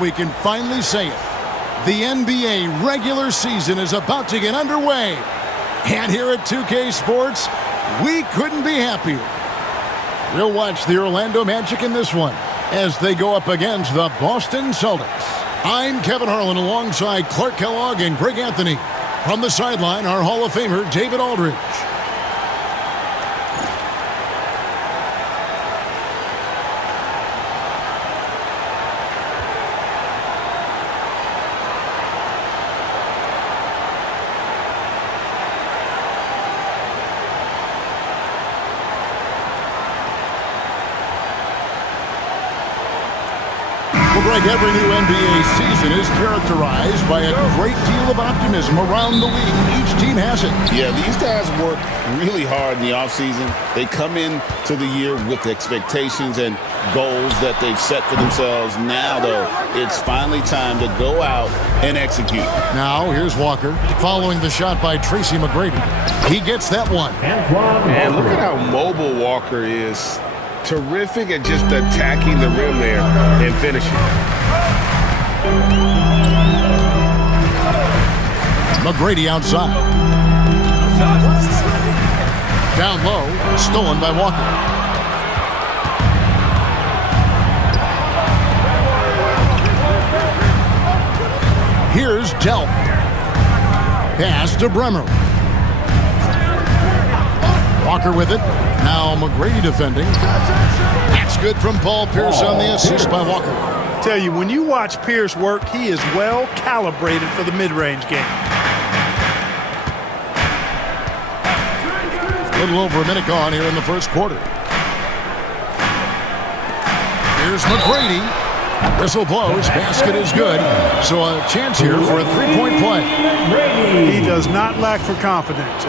we can finally say it. The NBA regular season is about to get underway. And here at 2K Sports, we couldn't be happier. We'll watch the Orlando Magic in this one as they go up against the Boston Celtics. I'm Kevin Harlan alongside Clark Kellogg and Greg Anthony. From the sideline, our Hall of Famer, David Aldridge. Well, Greg, every new NBA season is characterized by a great deal of optimism around the league. Each team has it. Yeah, these guys work really hard in the offseason. They come into the year with expectations and goals that they've set for themselves. Now, though, it's finally time to go out and execute. Now, here's Walker following the shot by Tracy McGrady. He gets that one. And look at how mobile Walker is. Terrific at just attacking the rim there and finishing. McGrady outside. Down low, stolen by Walker. Here's Dalla. Pass to Bremer. Walker with it. Now McGrady defending. That's good from Paul Pierce on the assist by Walker. Tell you, when you watch Pierce work, he is well calibrated for the mid-range game. A little over a minute gone here in the first quarter. Here's McGrady. Whistle blows. Basket is good. So a chance here for a three-point play. He does not lack for confidence.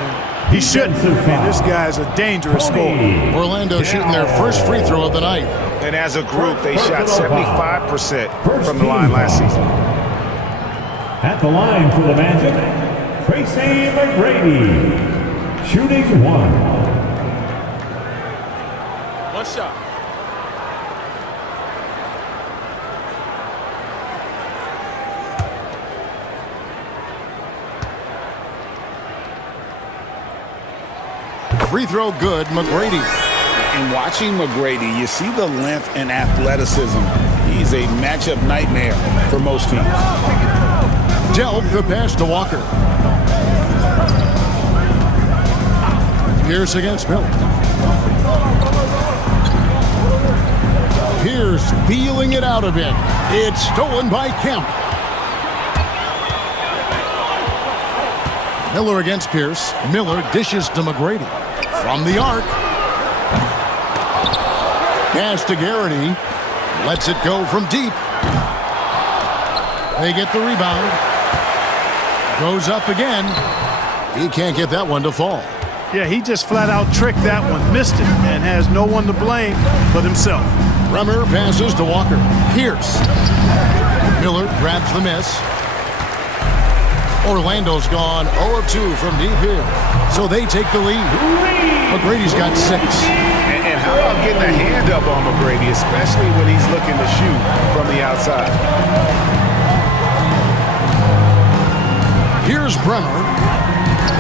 He shouldn't. And this guy's a dangerous scorer. Orlando shooting their first free throw of the night. And as a group, they shot 75% from the line last season. At the line for the Magic, Tracy McGrady, shooting one. One shot. Free throw good, McGrady. And watching McGrady, you see the length and athleticism. He's a matchup nightmare for most teams. Delp the pass to Walker. Pierce against Miller. Pierce feeling it out a bit. It's stolen by Kemp. Miller against Pierce. Miller dishes to McGrady. From the arc. Pass to Garrity. Lets it go from deep. They get the rebound. Goes up again. He can't get that one to fall. Yeah, he just flat out tricked that one, missed it, and has no one to blame but himself. Bremer passes to Walker. Pierce. Miller grabs the miss. Orlando's gone 0 of 2 from deep here. So they take the lead. McGrady's got 6. And how about getting a hand up on McGrady, especially when he's looking to shoot from the outside? Here's Bremer.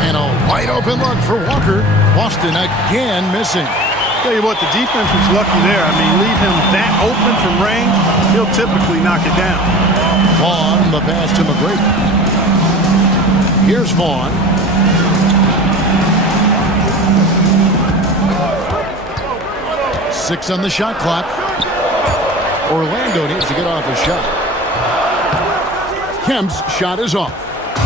And a wide open look for Walker. Boston again missing. Tell you what, the defense was lucky there. I mean, leave him that open from range, he'll typically knock it down. Vaughn, the pass to McGrady. Here's Vaughn. Six on the shot clock. Orlando needs to get off a shot. Kemp's shot is off.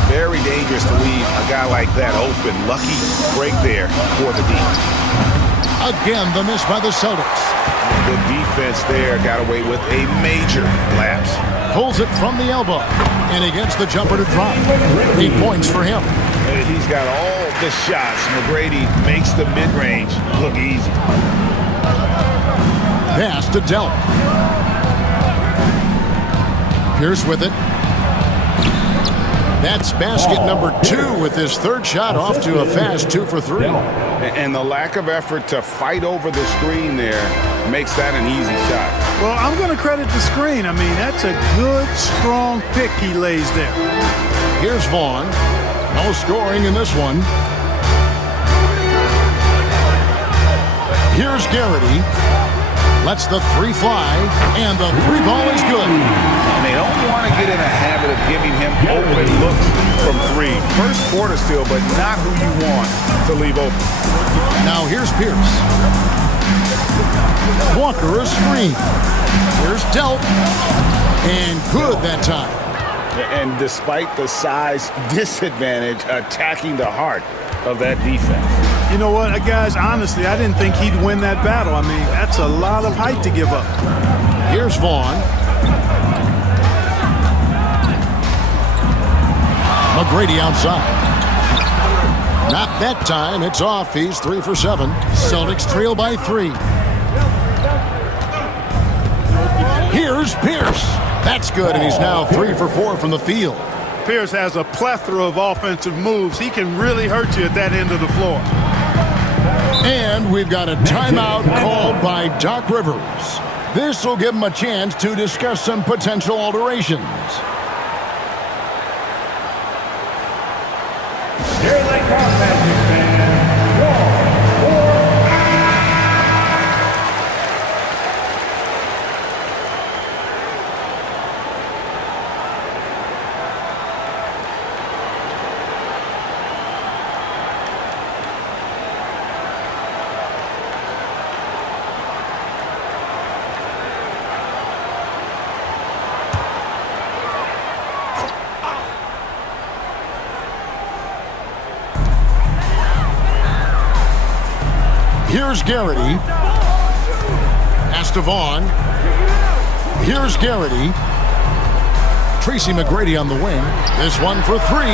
Very dangerous to leave a guy like that open. Lucky break there for the D. Again, the miss by the Celtics. The defense there got away with a major lapse. Pulls it from the elbow. And he gets the jumper to drop. 8 points for him. And he's got all the shots. McGrady makes the mid-range look easy. Pass to Delp. Pierce with it. That's basket number 2 with his third shot off to a fast 2 for 3. And the lack of effort to fight over the screen there makes that an easy shot. Well, I'm going to credit the screen. I mean, that's a good, strong pick he lays there. Here's Vaughn. No scoring in this one. Here's Garrity. Lets the 3 fly, and the 3 ball is good. And they don't want to get in a habit of giving him open looks from 3. First quarter still, but not who you want to leave open. Now here's Pierce. Walker a screen. Here's Delt. And good that time. And despite the size disadvantage, attacking the heart of that defense. You know what, guys, honestly, I didn't think he'd win that battle. I mean, that's a lot of height to give up. Here's Vaughn. McGrady outside. Not that time. It's off. He's 3 for 7. Celtics trail by 3. Here's Pierce. That's good, and he's now 3 for 4 from the field. Pierce has a plethora of offensive moves. He can really hurt you at that end of the floor. And we've got a timeout called by Doc Rivers. This will give him a chance to discuss some potential alterations. Here they come, Magic fans. 4. Here's Garrity. Pass to Vaughn. Here's Garrity. Tracy McGrady on the wing. This one for 3.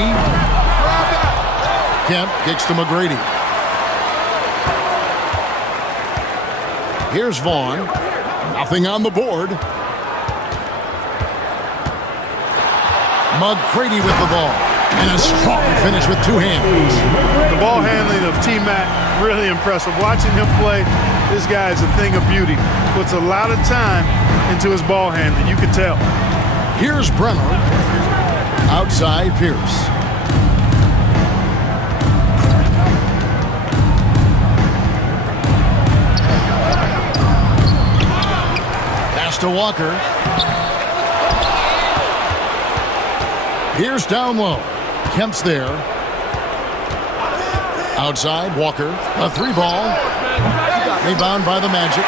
Kemp kicks to McGrady. Here's Vaughn. Nothing on the board. McGrady with the ball. And a strong finish with 2 hands. The ball handling of T-Mac, really impressive. Watching him play, this guy is a thing of beauty. Puts a lot of time into his ball handling, you can tell. Here's Brenner. Outside Pierce. Pass to Walker. Pierce down low. Kemp's there. Outside, Walker. A 3 ball. Rebound by the Magic.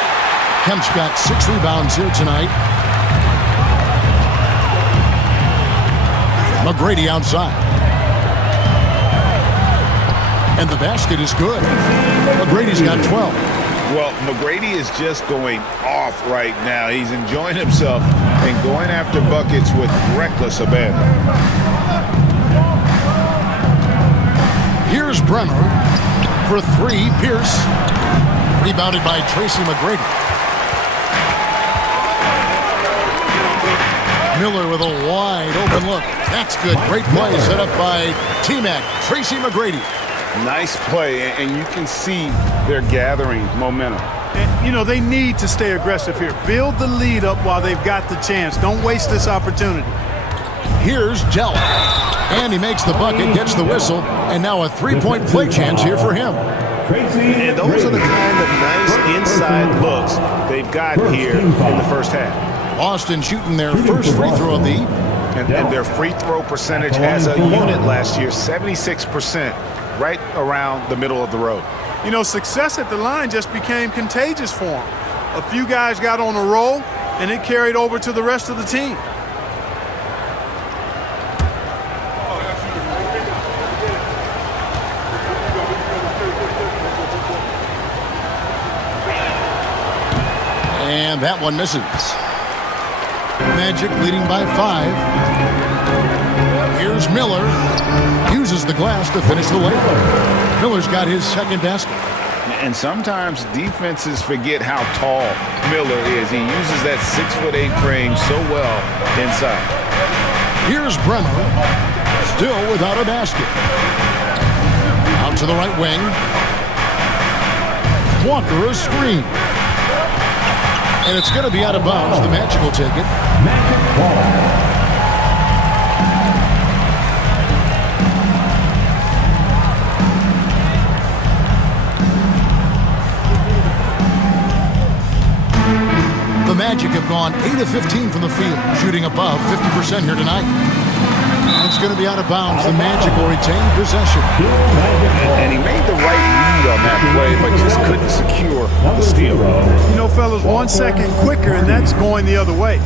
Kemp's got 6 rebounds here tonight. McGrady outside. And the basket is good. McGrady's got 12. Well, McGrady is just going off right now. He's enjoying himself and going after buckets with reckless abandon. Here's Brenner for 3. Pierce. Rebounded by Tracy McGrady. Miller with a wide open look. That's good. Great play set up by T-Mac. Tracy McGrady. Nice play, and you can see they're gathering momentum. And, you know, they need to stay aggressive here. Build the lead up while they've got the chance. Don't waste this opportunity. Here's Dalla. And he makes the bucket, gets the whistle, and now a 3-point play chance here for him. And those are the kind of nice inside looks they've gotten here in the first half. Boston shooting their first free throw of the evening. And their free throw percentage as a unit last year, 76%, right around the middle of the road. You know, success at the line just became contagious for them. A few guys got on a roll, and it carried over to the rest of the team. And that one misses. Magic leading by 5. Here's Miller. Uses the glass to finish the layup. Miller's got his second basket. And sometimes defenses forget how tall Miller is. He uses that 6'8" frame so well inside. Here's Brenner. still without a basket. Out to the right wing. Walker a screen. And it's going to be out of bounds. The Magic will take it. Magic ball. The Magic have gone 8 of 15 from the field, shooting above 50% here tonight. It's going to be out of bounds. The Magic will retain possession. And he made the right read on that play, but just couldn't secure the steal. You know, fellas, 1 second quicker, and that's going the other way.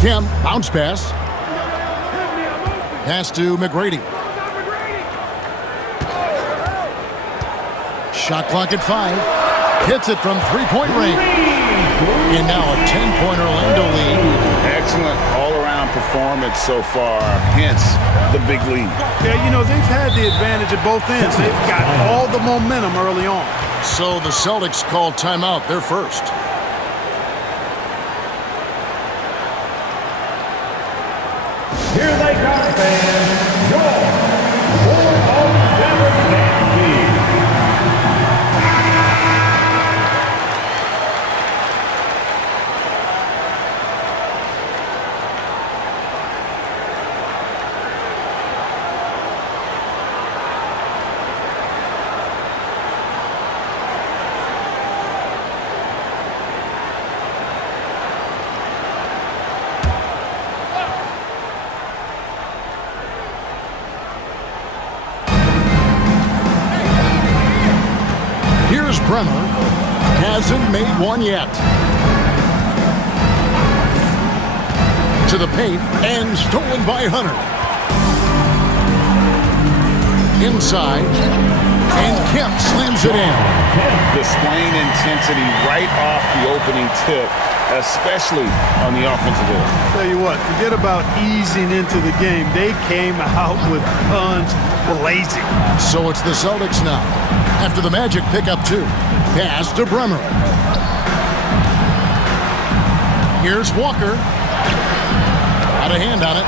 Kemp, bounce pass. Pass to McGrady. Shot clock at 5. Hits it from three-point range. And now a 10-point Orlando lead. Excellent all-around performance so far, hence the big lead. Yeah, you know, they've had the advantage at both ends. They've got all the momentum early on. So the Celtics call timeout. They're first. Here they come, fans. Your 407 Yankees. Here's Bremer. Hasn't made one yet. To the paint and stolen by Hunter. Inside. And Kemp slams it in. Displaying intensity right off the opening tip, especially on the offensive end. Tell you what, forget about easing into the game. They came out with guns blazing. So it's the Celtics now. After the Magic pick up 2. Pass to Bremer. Here's Walker. Out of hand on it.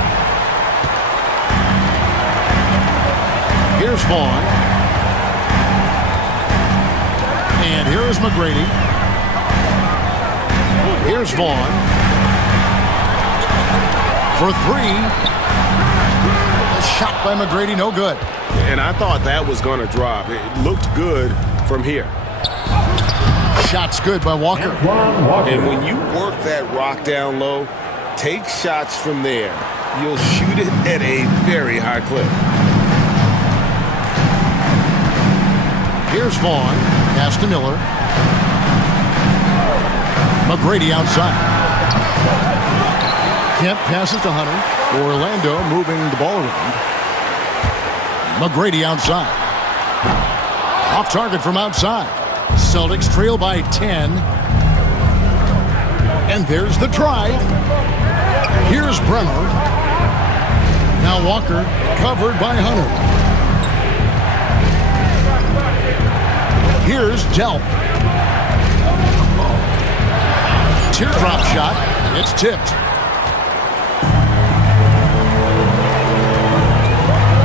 Here's Vaughn. And here is McGrady. Here's Vaughn. For 3. A shot by McGrady, no good. And I thought that was going to drop. It looked good from here. Shot's good by Walker. And when you work that rock down low, take shots from there. You'll shoot it at a very high clip. Here's Vaughn. Pass to Miller. McGrady outside. Kemp passes to Hunter. Orlando moving the ball around. McGrady outside. Off target from outside. Celtics trail by 10. And there's the drive. Here's Bremer. Now Walker covered by Hunter. Here's Delp. Teardrop shot. It's tipped.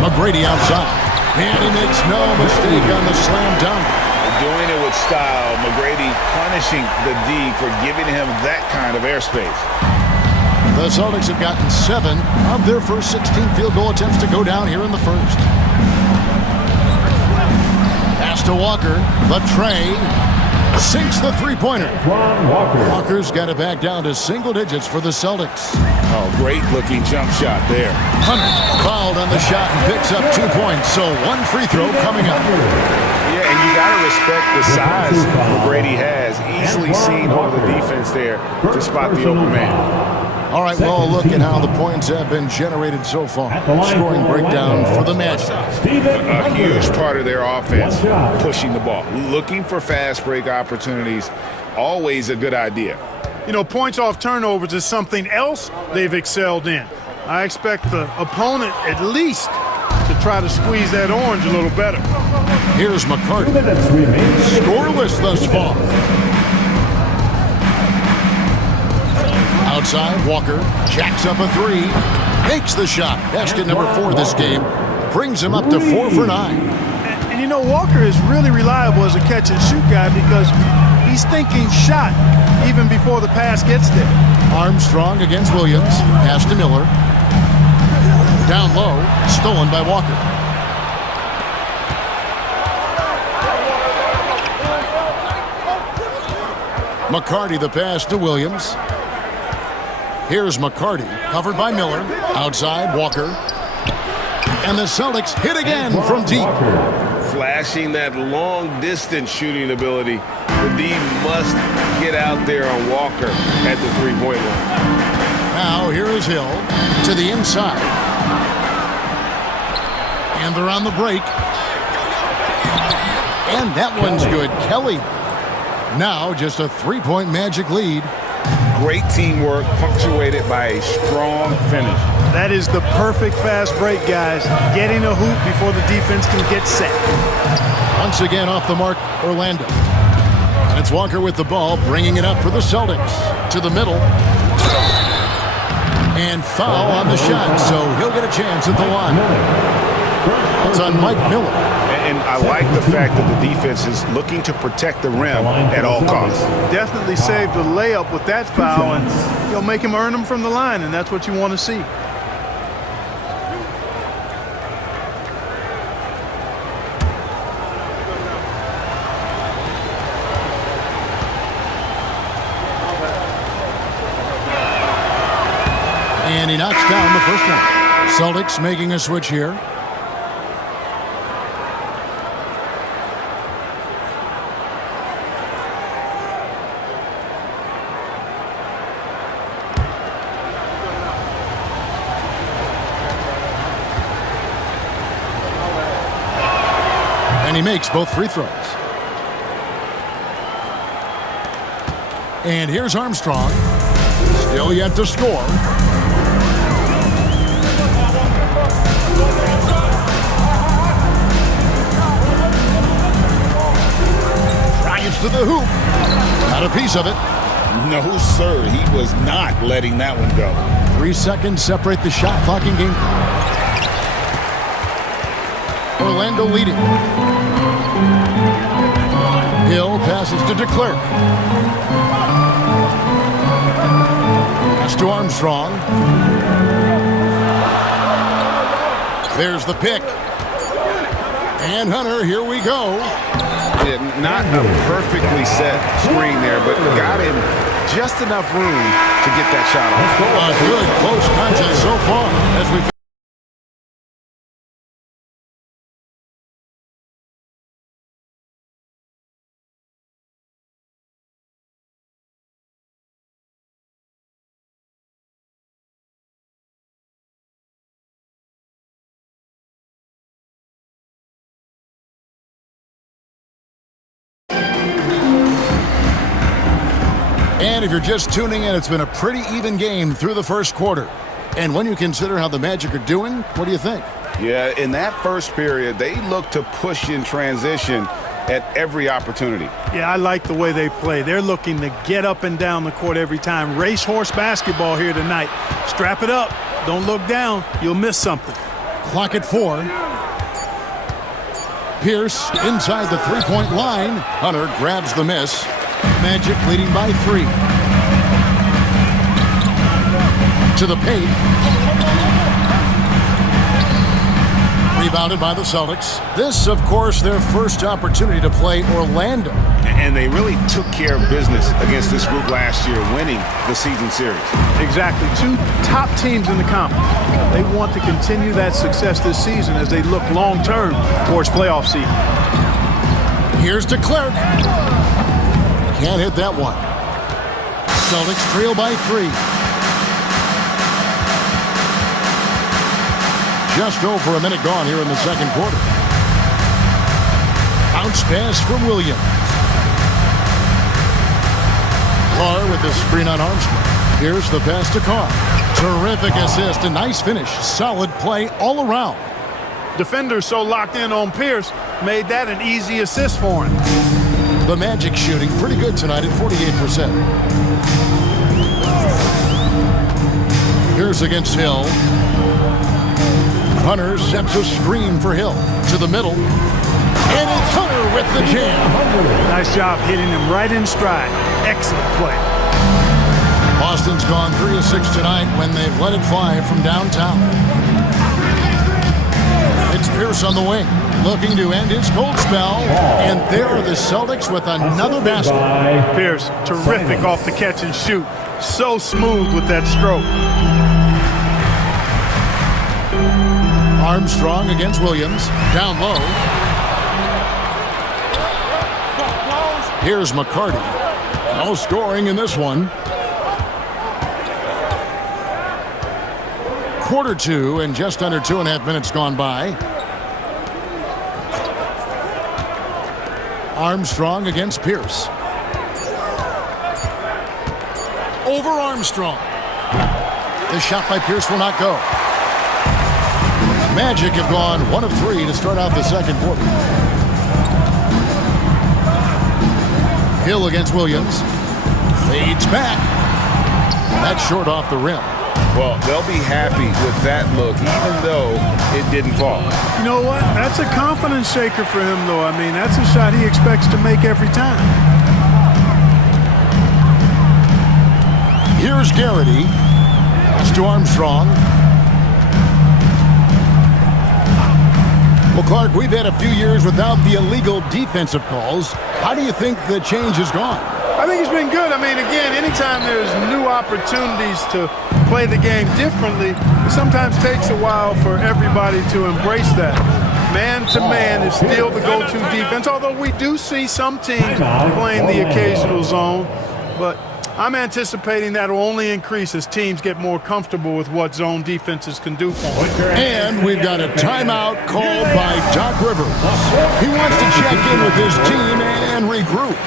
McGrady outside. And he makes no mistake on the slam dunk. Doing it with style. McGrady punishing the D for giving him that kind of airspace. The Celtics have gotten 7 of their first 16 field goal attempts to go down here in the first. Pass to Walker. The tray. Sinks the three-pointer. Walker's got it back down to single digits for the Celtics. Oh, great-looking jump shot there. Hunter fouled on the shot and picks up 2 points. So 1 free throw coming up. Yeah, and you got to respect the size McGrady has. Easily seen over the defense there to spot the open man. All right, well, look at how the points have been generated so far. Scoring breakdown for the Magic. A huge part of their offense, pushing the ball. Looking for fast break opportunities, always a good idea. You know, points off turnovers is something else they've excelled in. I expect the opponent at least to try to squeeze that orange a little better. Here's McCarty. 2 minutes remaining. Scoreless thus far. Outside, Walker jacks up a three. Makes the shot. Basket number 4 this game. Brings him up to 4 for 9. And you know, Walker is really reliable as a catch-and-shoot guy because he's thinking shot even before the pass gets there. Armstrong against Williams. Pass to Miller. Down low. Stolen by Walker. McCarty the pass to Williams. Here's McCarty, covered by Miller. Outside, Walker. And the Celtics hit again from deep. Flashing that long-distance shooting ability. The D must get out there on Walker at the three-point line. Now, here is Hill to the inside. And they're on the break. And that one's good. Kelly. Now, just a 3-point Magic lead. Great teamwork punctuated by a strong finish. That is the perfect fast break, guys. Getting a hoop before the defense can get set. Once again off the mark, Orlando. And it's Walker with the ball, bringing it up for the Celtics. To the middle. And foul on the shot, so he'll get a chance at the line. It's on Mike Miller. And I like the fact that the defense is looking to protect the rim at all costs. Definitely saved a layup with that foul, and you'll make him earn them from the line, and that's what you want to see. And he knocks down the first one. Celtics making a switch here. And he makes both free throws. And here's Armstrong. Still yet to score. Drives to the hoop. Got a piece of it. No, sir. He was not letting that one go. 3 seconds separate the shot clock and game clock. Orlando leading. Hill passes to DeClerc. Pass to Armstrong. There's the pick. And Hunter, here we go. Yeah, not a perfectly set screen there, but got him just enough room to get that shot off. A good close contest so far as we And if you're just tuning in, it's been a pretty even game through the first quarter. And when you consider how the Magic are doing, what do you think? Yeah, in that first period, they looked to push in transition at every opportunity. Yeah, I like the way they play. They're looking to get up and down the court every time. Racehorse basketball here tonight. Strap it up. Don't look down. You'll miss something. Clock at 4. Pierce inside the three-point line. Hunter grabs the miss. Magic leading by 3. To the paint. Rebounded by the Celtics. This, of course, their first opportunity to play Orlando. And they really took care of business against this group last year, winning the season series. Exactly. 2 top teams in the conference. They want to continue that success this season as they look long-term towards playoff seed. Here's DeClerc. Can't hit that one. Celtics trail by 3. Just over a minute gone here in the second quarter. Bounce pass from Williams. Carr with the screen on Armstrong. Here's the pass to Carr. Terrific assist, a nice finish. Solid play all around. defenders so locked in on Pierce made that an easy assist for him. The Magic shooting pretty good tonight at 48%. Here's against Hill. Hunter sets a screen for Hill. To the middle. And it's Hunter with the jam. Nice job hitting him right in stride. Excellent play. Boston's gone 3 of 6 tonight when they've let it fly from downtown. It's Pierce on the wing, looking to end his cold spell. And there are the Celtics with another basket. Pierce, terrific off the catch and shoot. So smooth with that stroke. Armstrong against Williams. Down low. Here's McCarty. No scoring in this one. Quarter 2 and just under 2.5 minutes gone by. Armstrong against Pierce. Over Armstrong. The shot by Pierce will not go. Magic have gone 1 of 3 to start out the second quarter. Hill against Williams. Fades back. That's short off the rim. Well, they'll be happy with that look, even though it didn't fall. You know what? That's a confidence shaker for him, though. I mean, that's a shot he expects to make every time. Here's Garrity. Pass to Armstrong. Well, Clark, we've had a few years without the illegal defensive calls. How do you think the change has gone? I think it's been good. I mean, again, anytime there's new opportunities to play the game differently, it sometimes takes a while for everybody to embrace that. Man-to-man is still the go-to defense, although we do see some teams playing the occasional zone. But I'm anticipating that will only increase as teams get more comfortable with what zone defenses can do for them. And we've got a timeout called by Doc Rivers. He wants to check in with his team and regroup.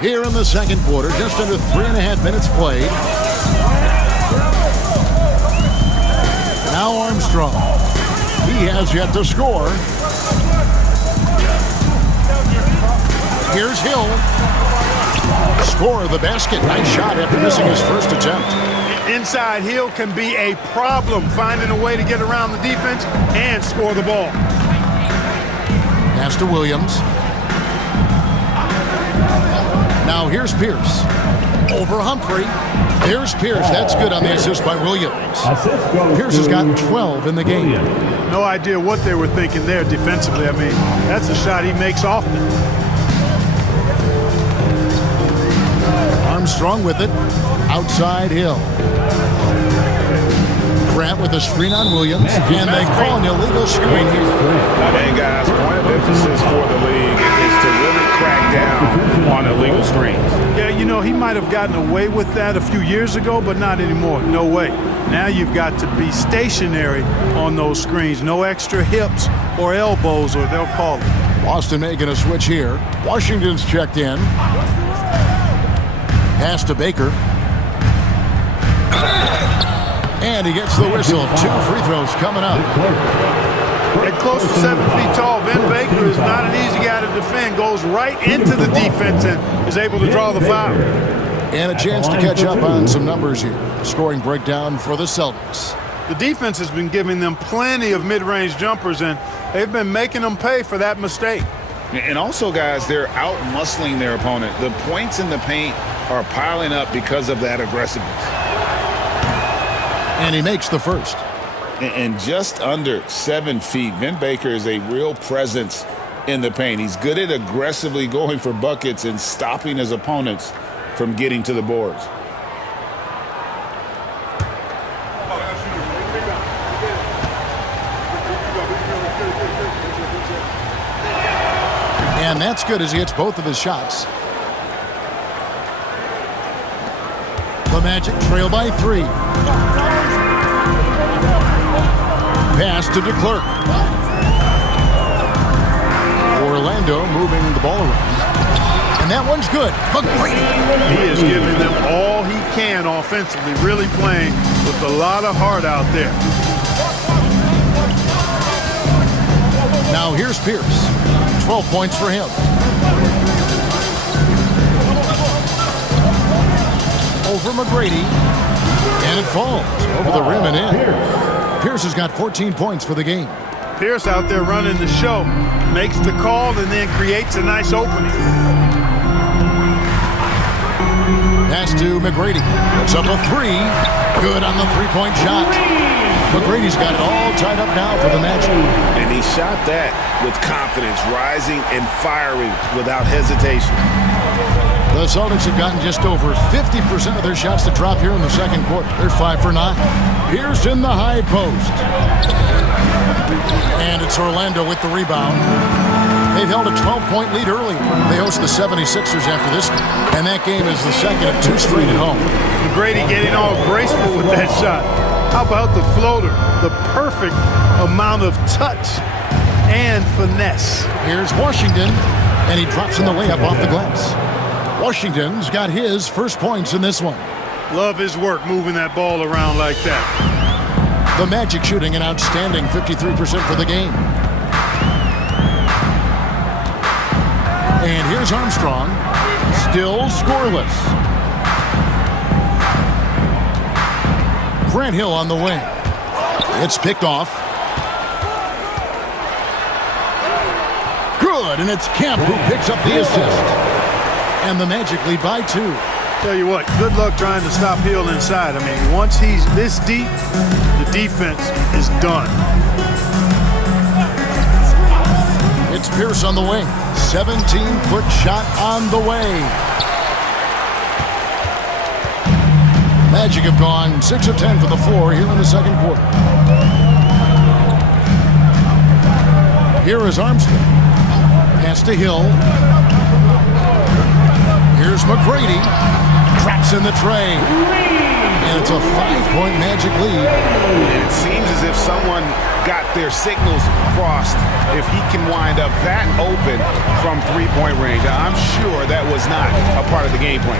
Here in the second quarter, just under 3.5 minutes played. Now Armstrong. He has yet to score. Here's Hill. Score of the basket. Nice shot after missing his first attempt. Inside, Hill can be a problem, finding a way to get around the defense and score the ball. Pass to Williams. Now here's Pierce. Over Humphrey. There's Pierce. That's good on the assist by Williams. Pierce has got 12 in the game. No idea what they were thinking there defensively. I mean, that's a shot he makes often. Armstrong with it. Outside Hill. Grant with a screen on Williams. And they call an illegal screen here. And guys, point of emphasis for the league is to really crack down on illegal screens. Yeah, you know, he might have gotten away with that a few years ago, but not anymore. No way. Now you've got to be stationary on those screens. No extra hips or elbows, or they'll call it. Boston making a switch here. Washington's checked in. Pass to Baker. And he gets the whistle. 2 free throws coming up. At close to 7 feet tall, Ben Baker is not an easy guy to defend. Goes right into the defense and is able to draw the foul. And a chance to catch up on some numbers here. Scoring breakdown for the Celtics. The defense has been giving them plenty of mid-range jumpers, and they've been making them pay for that mistake. And also, guys, they're out-muscling their opponent. The points in the paint are piling up because of that aggressiveness. And he makes the first. And just under 7 feet, Ben Baker is a real presence in the paint. He's good at aggressively going for buckets and stopping his opponents from getting to the boards. And that's good as he hits both of his shots. The Magic trail by 3. Pass to DeClerc. Orlando moving the ball around. And that one's good. McGrady. He is giving them all he can offensively, really playing with a lot of heart out there. Now here's Pierce. 12 points for him. Over McGrady. And it falls over the rim and in. Pierce has got 14 points for the game. Pierce out there running the show. Makes the call and then creates a nice opening. Pass to McGrady. Puts up a three. Good on the three-point shot. McGrady's got it all tied up now for the Magic. And he shot that with confidence, rising and firing without hesitation. The Celtics have gotten just over 50% of their shots to drop here in the second quarter. They're 5 for 9. Pierce in the high post. And it's Orlando with the rebound. They've held a 12-point lead early. They host the 76ers after this game. And that game is the second of 2 straight at home. McGrady getting all graceful with that shot. How about the floater? The perfect amount of touch and finesse. Here's Washington, and he drops in the layup off the glass. Washington's got his first points in this one. Love his work moving that ball around like that. The Magic shooting an outstanding 53% for the game. And here's Armstrong, still scoreless. Grant Hill on the wing. It's picked off. Good, and it's Kemp who picks up the assist. And the Magic lead by 2. Tell you what, good luck trying to stop Hill inside. I mean, once he's this deep, the defense is done. It's Pierce on the wing. 17-foot shot on the way. Magic have gone 6 of 10 from the floor here in the second quarter. Here is Armstrong. Pass to Hill. Here's McGrady. Traps in the tray. And it's a 5-point Magic lead. And it seems as if someone got their signals crossed if he can wind up that open from three-point range. I'm sure that was not a part of the game plan.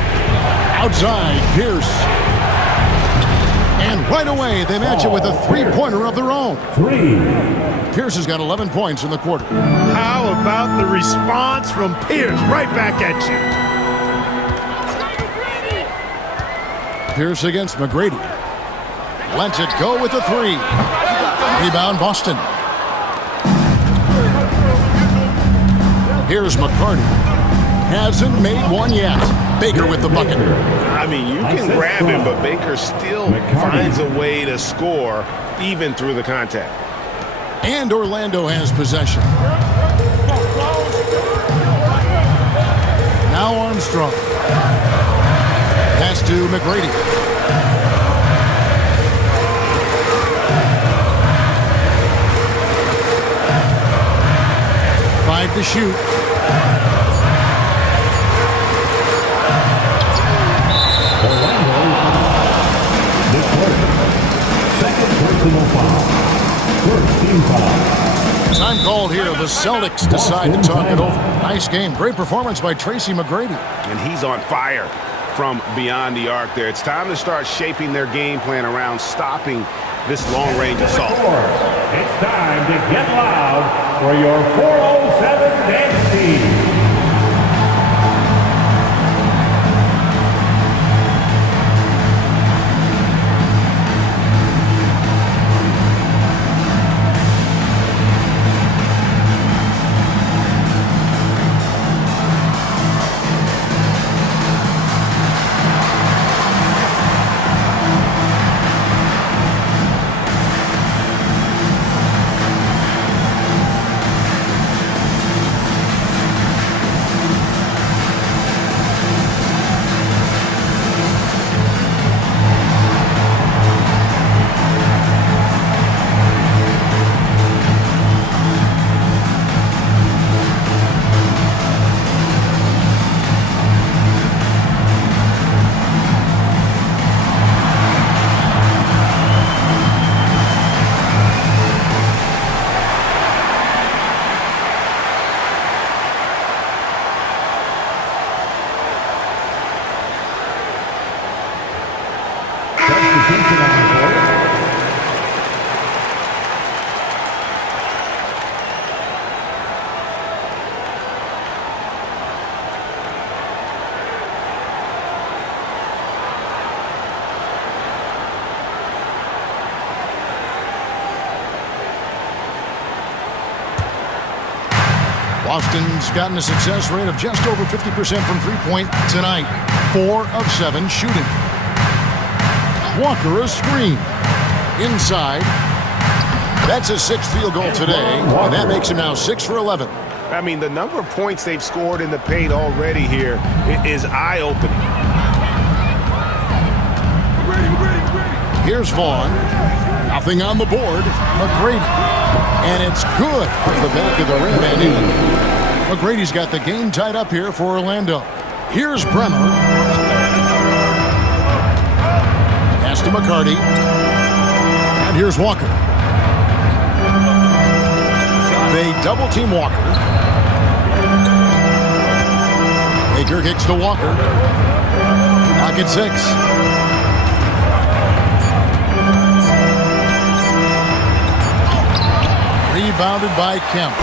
Outside, Pierce. And right away, they match it with a three-pointer of their own. Pierce has got 11 points in the quarter. How about the response from Pierce? Right back at you. Pierce against McGrady. Lets it go with the three. Rebound, Boston. Here's McCarty. Hasn't made one yet. Baker with the bucket. I mean, you can grab him, but Baker still finds a way to score even through the contact. And Orlando has possession. Now Armstrong. Pass to McGrady. Five to shoot. Second personal foul. First team foul. Time called here. The Celtics decide to talk it over. Nice game. Great performance by Tracy McGrady. And he's on fire from beyond the arc there. It's time to start shaping their game plan around stopping this long-range assault. It's time to get loud for your 407 dance team. Boston's gotten a success rate of just over 50% from three-point tonight. 4 of 7 shooting. Walker a screen. Inside. That's his 6th field goal today, and that makes him now 6 for 11. I mean, the number of points they've scored in the paint already here is eye-opening. Here's Vaughn. Nothing on the board. McGrady. And it's good off the back of the rim and in. McGrady's got the game tied up here for Orlando. Here's Bremer. Pass to McCarty. And here's Walker. They double-team Walker. Baker kicks to Walker. Clock at 6. Rebounded by Kemp.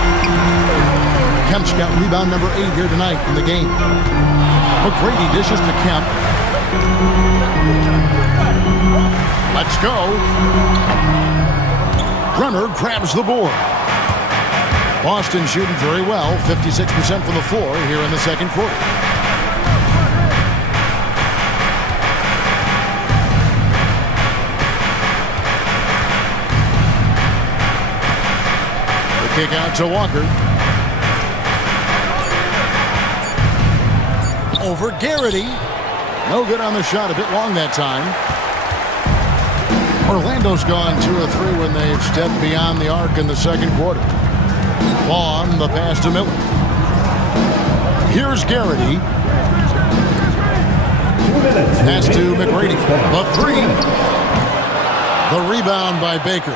Kemp's got rebound number 8 here tonight in the game. McGrady dishes to Kemp. Let's go. Bremer grabs the board. Boston shooting very well, 56% from the floor here in the second quarter. The kick out to Walker. Over Garrity. No good on the shot, a bit long that time. Orlando's gone 2 of 3 when they've stepped beyond the arc in the second quarter. Vaughn, the pass to Miller. Here's Garrity. Pass to McGrady. The 3. The rebound by Baker.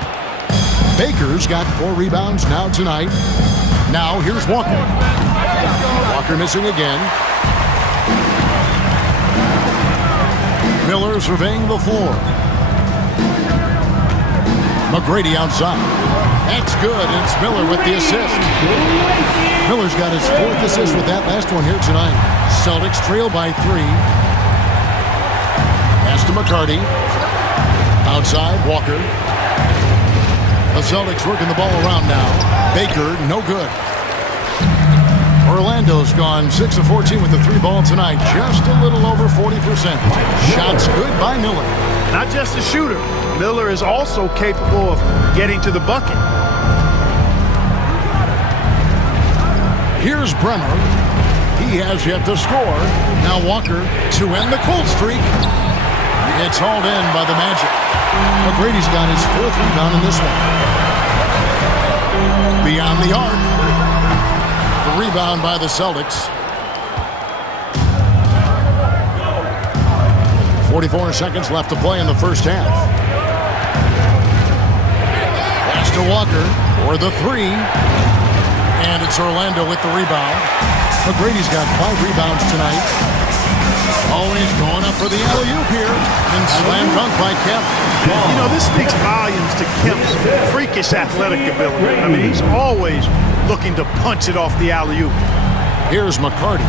Baker's got 4 rebounds now tonight. Now here's Walker. Walker missing again. Miller surveying the floor. McGrady outside. That's good, and it's Miller with the assist. Miller's got his 4th assist with that last one here tonight. Celtics trail by 3. Pass to McCarty. Outside, Walker. The Celtics working the ball around now. Baker, no good. Orlando's gone 6 of 14 with the 3 ball tonight. Just a little over 40%. Shots good by Miller. Not just a shooter. Miller is also capable of getting to the bucket. Here's Bremer. He has yet to score. Now Walker to end the cold streak. It's hauled in by the Magic. McGrady's got his 4th rebound in this one. Beyond the arc. The rebound by the Celtics. 44 seconds left to play in the first half. Pass to Walker for the 3. And it's Orlando with the rebound. McGrady's got 5 rebounds tonight. Always going up for the alley-oop here. And slam dunk by Kemp. You know, this speaks volumes to Kemp's freakish athletic ability. I mean, he's always looking to punch it off the alley-oop. Here's McCarty.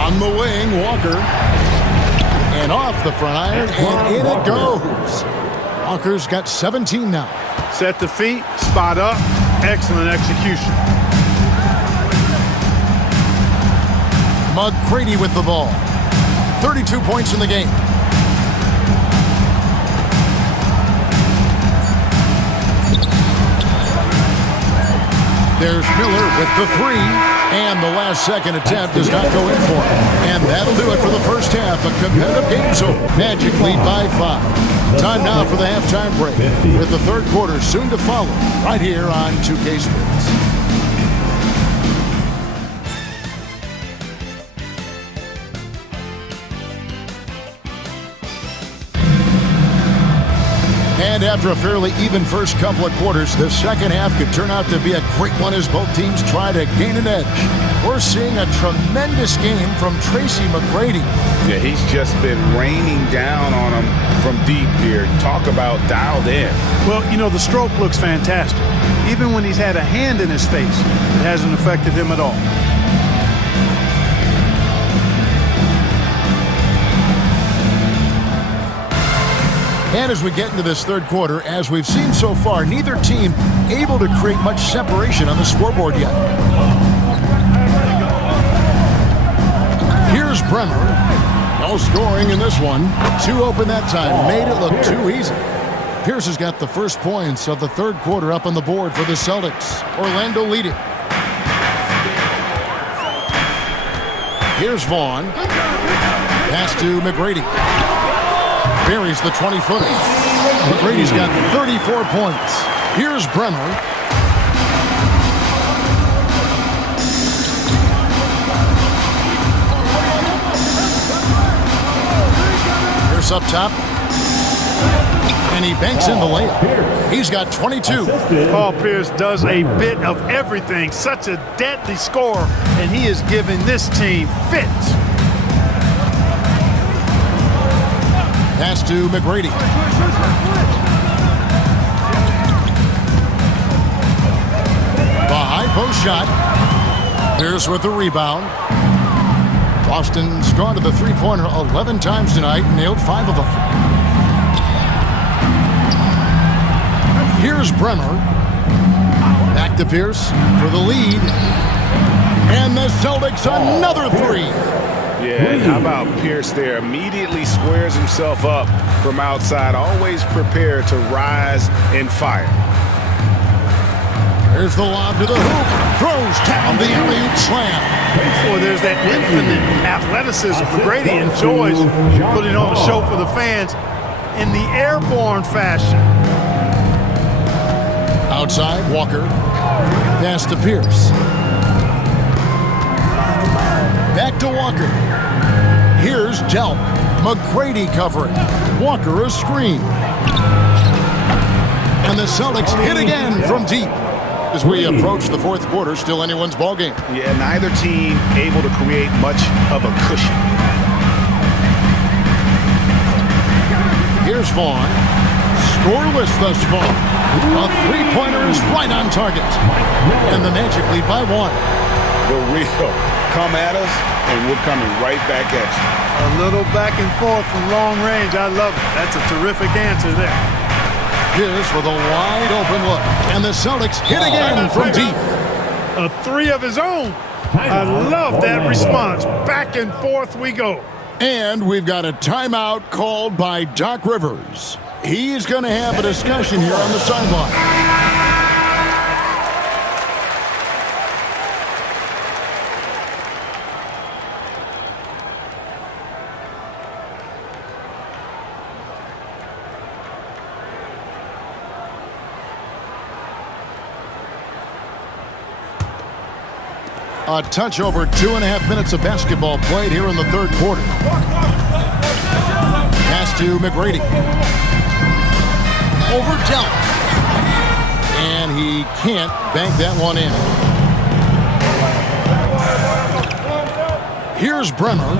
On the wing, Walker. And off the front iron, and in it goes. Walker's got 17 now. Set the feet, spot up, excellent execution. McGrady with the ball. 32 points in the game. There's Miller with the 3, and the last second attempt does not go in for him. And that'll do it for the first half. A competitive game, so Magic lead by 5. Time now for the halftime break, with the third quarter soon to follow, right here on 2K Sports. And after a fairly even first couple of quarters, the second half could turn out to be a great one as both teams try to gain an edge. We're seeing a tremendous game from Tracy McGrady. Yeah, he's just been raining down on him from deep here. Talk about dialed in. Well, you know, the stroke looks fantastic. Even when he's had a hand in his face, it hasn't affected him at all. And as we get into this third quarter, as we've seen so far, neither team able to create much separation on the scoreboard yet. Here's Bremer. No scoring in this one. Two open that time. Made it look too easy. Pierce has got the first points of the third quarter up on the board for the Celtics. Orlando leading. Here's Vaughn. Pass to McGrady. Buries the 20-footer. McGrady's got 34 points. Here's Bremer. Pierce up top. And he banks in the layup. He's got 22. Paul Pierce does a bit of everything. Such a deadly scorer, and he is giving this team fits. Pass to McGrady. The high post shot. Pierce with the rebound. Boston's gone to the three-pointer 11 times tonight, nailed 5 of them. Here's Bremer. Back to Pierce for the lead. And the Celtics another three. Yeah, and how about Pierce there? Immediately squares himself up from outside, always prepared to rise and fire. There's the lob to the hoop. Throws down the alley-oop slam. Boy, there's that infinite athleticism. McGrady enjoys putting on a show for the fans in the airborne fashion. Outside, Walker. Pass to Pierce. Back to Walker. Here's Delp. McGrady covering. Walker a screen. And the Celtics hit again from deep. As we approach the fourth quarter, still anyone's ballgame. Yeah, neither team able to create much of a cushion. Here's Vaughn. Scoreless thus far. A three-pointer is right on target. And the Magic lead by 1. The real come at us, and we're coming right back at you. A little back and forth from long range. I love it. That's a terrific answer there. Pierce with a wide open look. And the Celtics hit again from deep. A three of his own. I love that response. Back and forth we go. And we've got a timeout called by Doc Rivers. He's going to have a discussion here on the sideline. A touch over 2.5 minutes of basketball played here in the third quarter. Pass to McGrady. Over Dalla. And he can't bank that one in. Here's Bremer.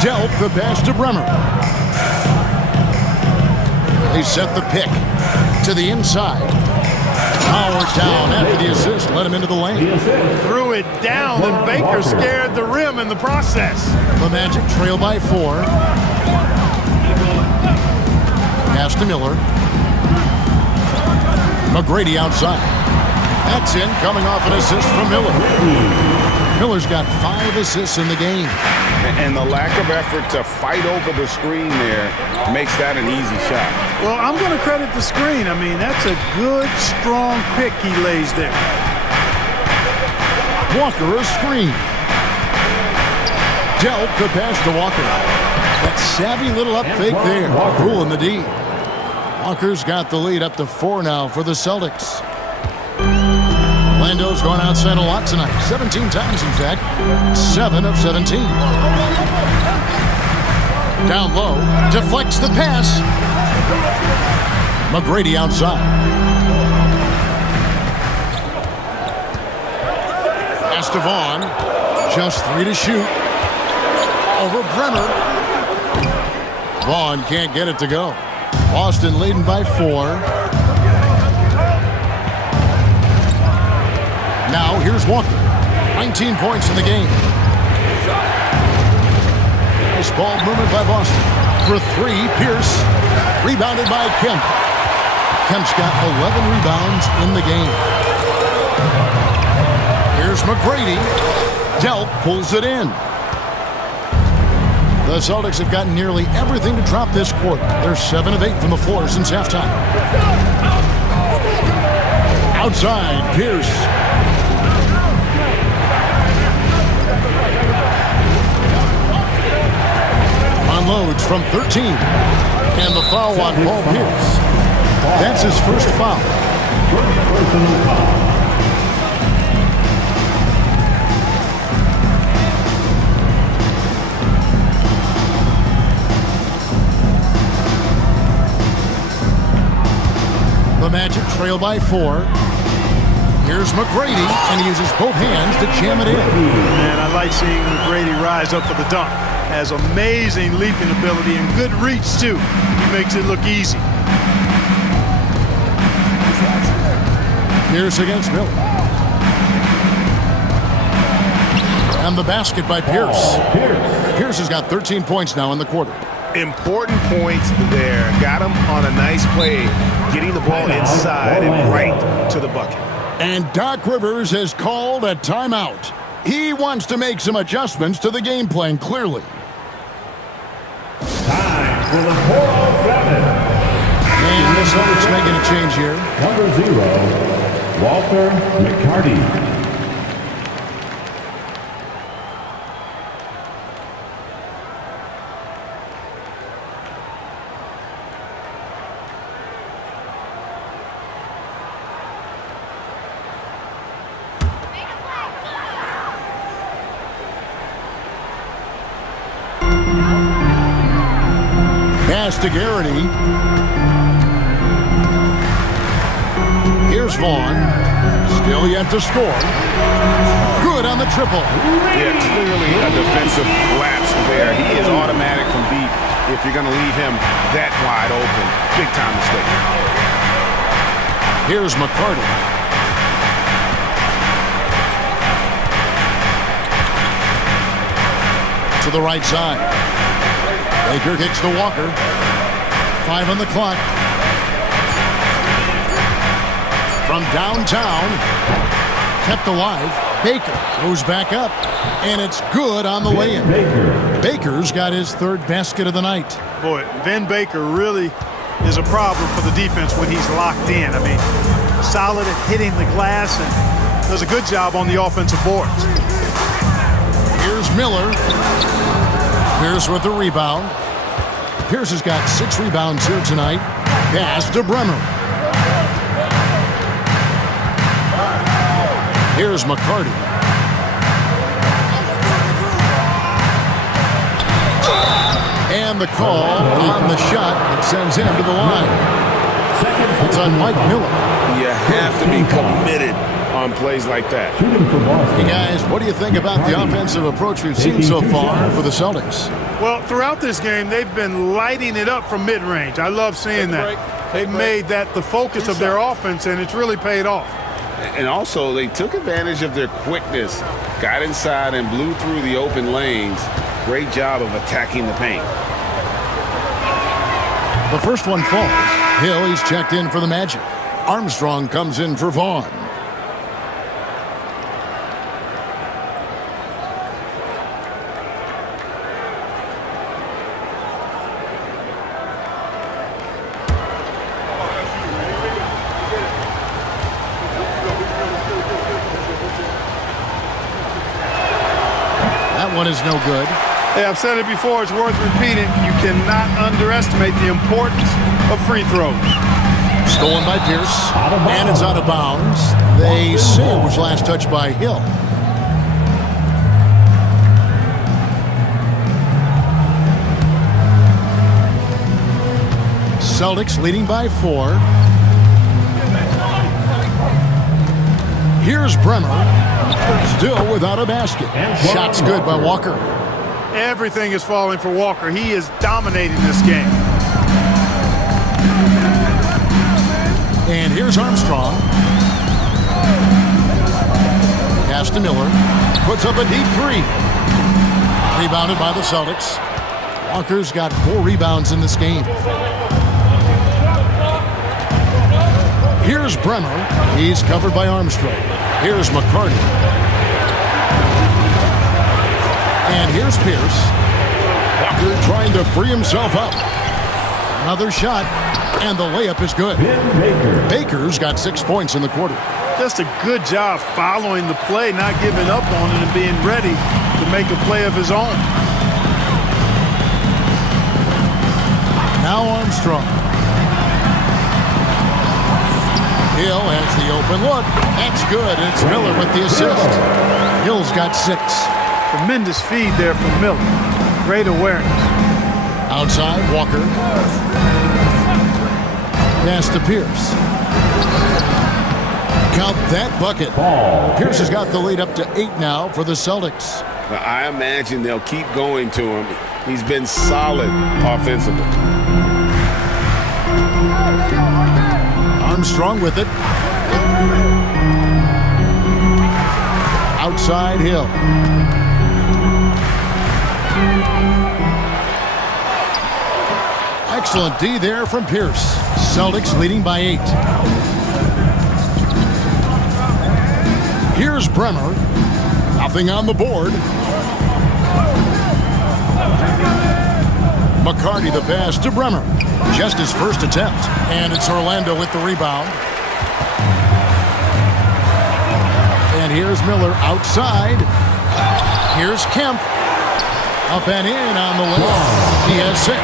Delp the pass to Bremer. They set the pick to the inside. Power down after the assist. Let him into the lane. Threw it down, and Baker scared the rim in the process. The Magic trail by 4. Pass to Miller. McGrady outside. That's in, coming off an assist from Miller. Miller's got 5 assists in the game. And the lack of effort to fight over the screen there makes that an easy shot. Well, I'm going to credit the screen. I mean, that's a good, strong pick he lays there. Walker a screen. Delp the pass to Walker. That savvy little up fake there. Rule in the D. Walker's got the lead up to 4 now for the Celtics. Orlando's gone outside a lot tonight. 17 times, in fact. 7 of 17. Down low. Deflects the pass. McGrady outside. Pass to Vaughn. Just 3 to shoot. Over Bremer. Vaughn can't get it to go. Boston leading by 4. Now here's Walker. 19 points in the game. Nice ball movement by Boston. For three, Pierce. Rebounded by Kemp. Kemp's got 11 rebounds in the game. Here's McGrady. Delp pulls it in. The Celtics have gotten nearly everything to drop this quarter. They're 7 of 8 from the floor since halftime. Outside, Pierce. Unloads from 13. And the foul on Paul Pierce. That's his first foul. Personal foul. The Magic trail by 4. Here's McGrady, and he uses both hands to jam it in. And I like seeing McGrady rise up for the dunk. Has amazing leaping ability and good reach, too. He makes it look easy. Pierce against Miller. And the basket by Pierce. Pierce has got 13 points now in the quarter. Important points there. Got him on a nice play, getting the ball inside and right to the bucket. And Doc Rivers has called a timeout. He wants to make some adjustments to the game plan, clearly. Time for the 407. And the Celtics making a change here. Number 0, Walter McCarty. Pass to Garrity. Here's Vaughn. Still yet to score. Good on the triple. Yeah, clearly a defensive lapse there. He is automatic from deep if you're going to leave him that wide open. Big time mistake. Here's McCarty. To the right side. Baker kicks to Walker. 5 on the clock. From downtown, kept alive. Baker goes back up, and it's good on the way in. Baker's got his third basket of the night. Boy, Vin Baker really is a problem for the defense when he's locked in. I mean, solid at hitting the glass and does a good job on the offensive boards. Here's Miller. Pierce with the rebound. Pierce has got 6 rebounds here tonight. Pass to Bremer. Here's McCarty. And the call on the shot that sends him to the line. It's on Mike Miller. You have to be committed on plays like that. Hey guys, what do you think about the offensive approach we've seen so far for the Celtics? Well, throughout this game, they've been lighting it up from mid-range. I love seeing that. They've made that the focus of their offense, and it's really paid off. And also, they took advantage of their quickness, got inside and blew through the open lanes. Great job of attacking the paint. The first one falls. Hill, he's checked in for the Magic. Armstrong comes in for Vaughn. That one is no good. Hey, I've said it before, it's worth repeating. You cannot underestimate the importance of free throws. Stolen by Pierce, and it's out of bounds. They say it was last touched by Hill. Celtics leading by 4. Here's Bremer, still without a basket. Shot's good by Walker. Everything is falling for Walker. He is dominating this game. And here's Armstrong. Pass to Miller. Puts up a deep 3. Rebounded by the Celtics. Walker's got 4 rebounds in this game. Here's Bremer. He's covered by Armstrong. Here's McCarty. And here's Pierce. Walker trying to free himself up. Another shot, and the layup is good. Baker's got 6 points in the quarter. Just a good job following the play, not giving up on it, and being ready to make a play of his own. Now Armstrong. Hill has the open look. That's good. It's Miller with the assist. Hill's got 6. Tremendous feed there from Miller. Great awareness. Outside, Walker. Pass to Pierce. Count that bucket. Pierce has got the lead up to 8 now for the Celtics. I imagine they'll keep going to him. He's been solid offensively. Armstrong with it. Outside, Hill. Excellent D there from Pierce. Celtics leading by 8. Here's Bremer. Nothing on the board. McCarty the pass to Bremer. Just his first attempt. And it's Orlando with the rebound. And here's Miller outside. Here's Kemp. Up and in on the way. He has 6.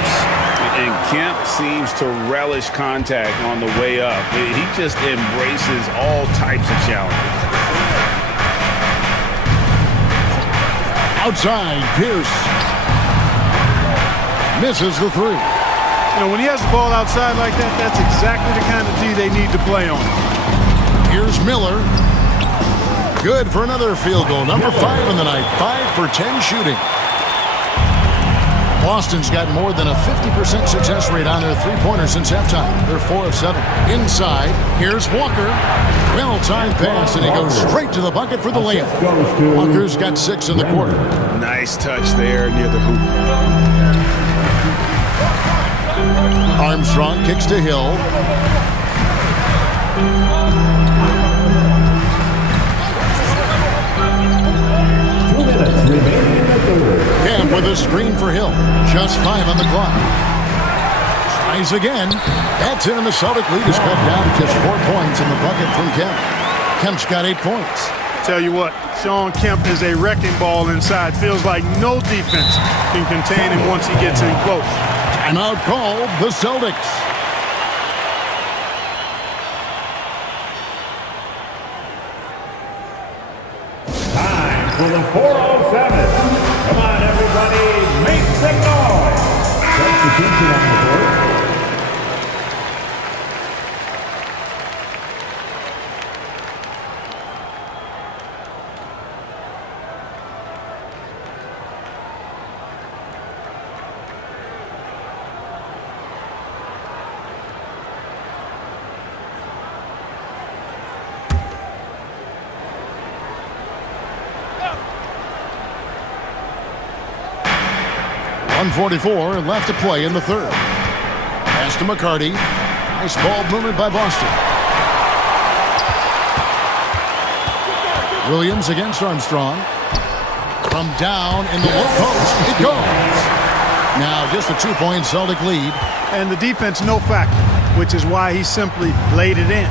And Kemp seems to relish contact on the way up. He just embraces all types of challenges. Outside, Pierce. Misses the 3. You know, when he has the ball outside like that, that's exactly the kind of D they need to play on. Here's Miller. Good for another field goal. Number 5 in the night. 5 for 10 shooting. Boston's got more than a 50% success rate on their three-pointers since halftime. They're 4 of 7. Inside, here's Walker. Well-timed pass, and he goes straight to the bucket for the layup. Walker's got 6 in the quarter. Nice touch there near the hoop. Armstrong kicks to Hill. Kemp with a screen for Hill. Just 5 on the clock. Tries again. That's in, and the Celtic lead is cut down to just 4 points in the bucket from Kemp. Kemp's got 8 points. Tell you what, Shawn Kemp is a wrecking ball inside. Feels like no defense can contain him once he gets in close. Timeout called the Celtics. Time for the 407. Come on, everybody, make some noise. Substitution on the board. .144 left to play in the third. Pass to McCarty. Nice ball movement by Boston. Williams against Armstrong. From down in the low post, it goes. Now just a 2-point Celtic lead. And the defense no factor, which is why he simply laid it in.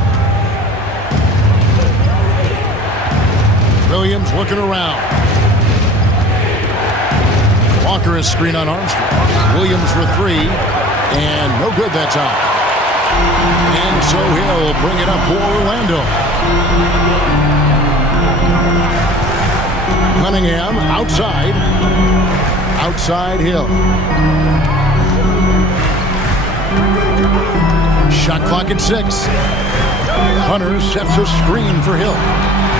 Williams looking around. Walker is screen on Armstrong. Williams for 3, and no good that time. And so he'll bring it up for Orlando. Cunningham outside. Outside Hill. Shot clock at 6. Hunter sets a screen for Hill.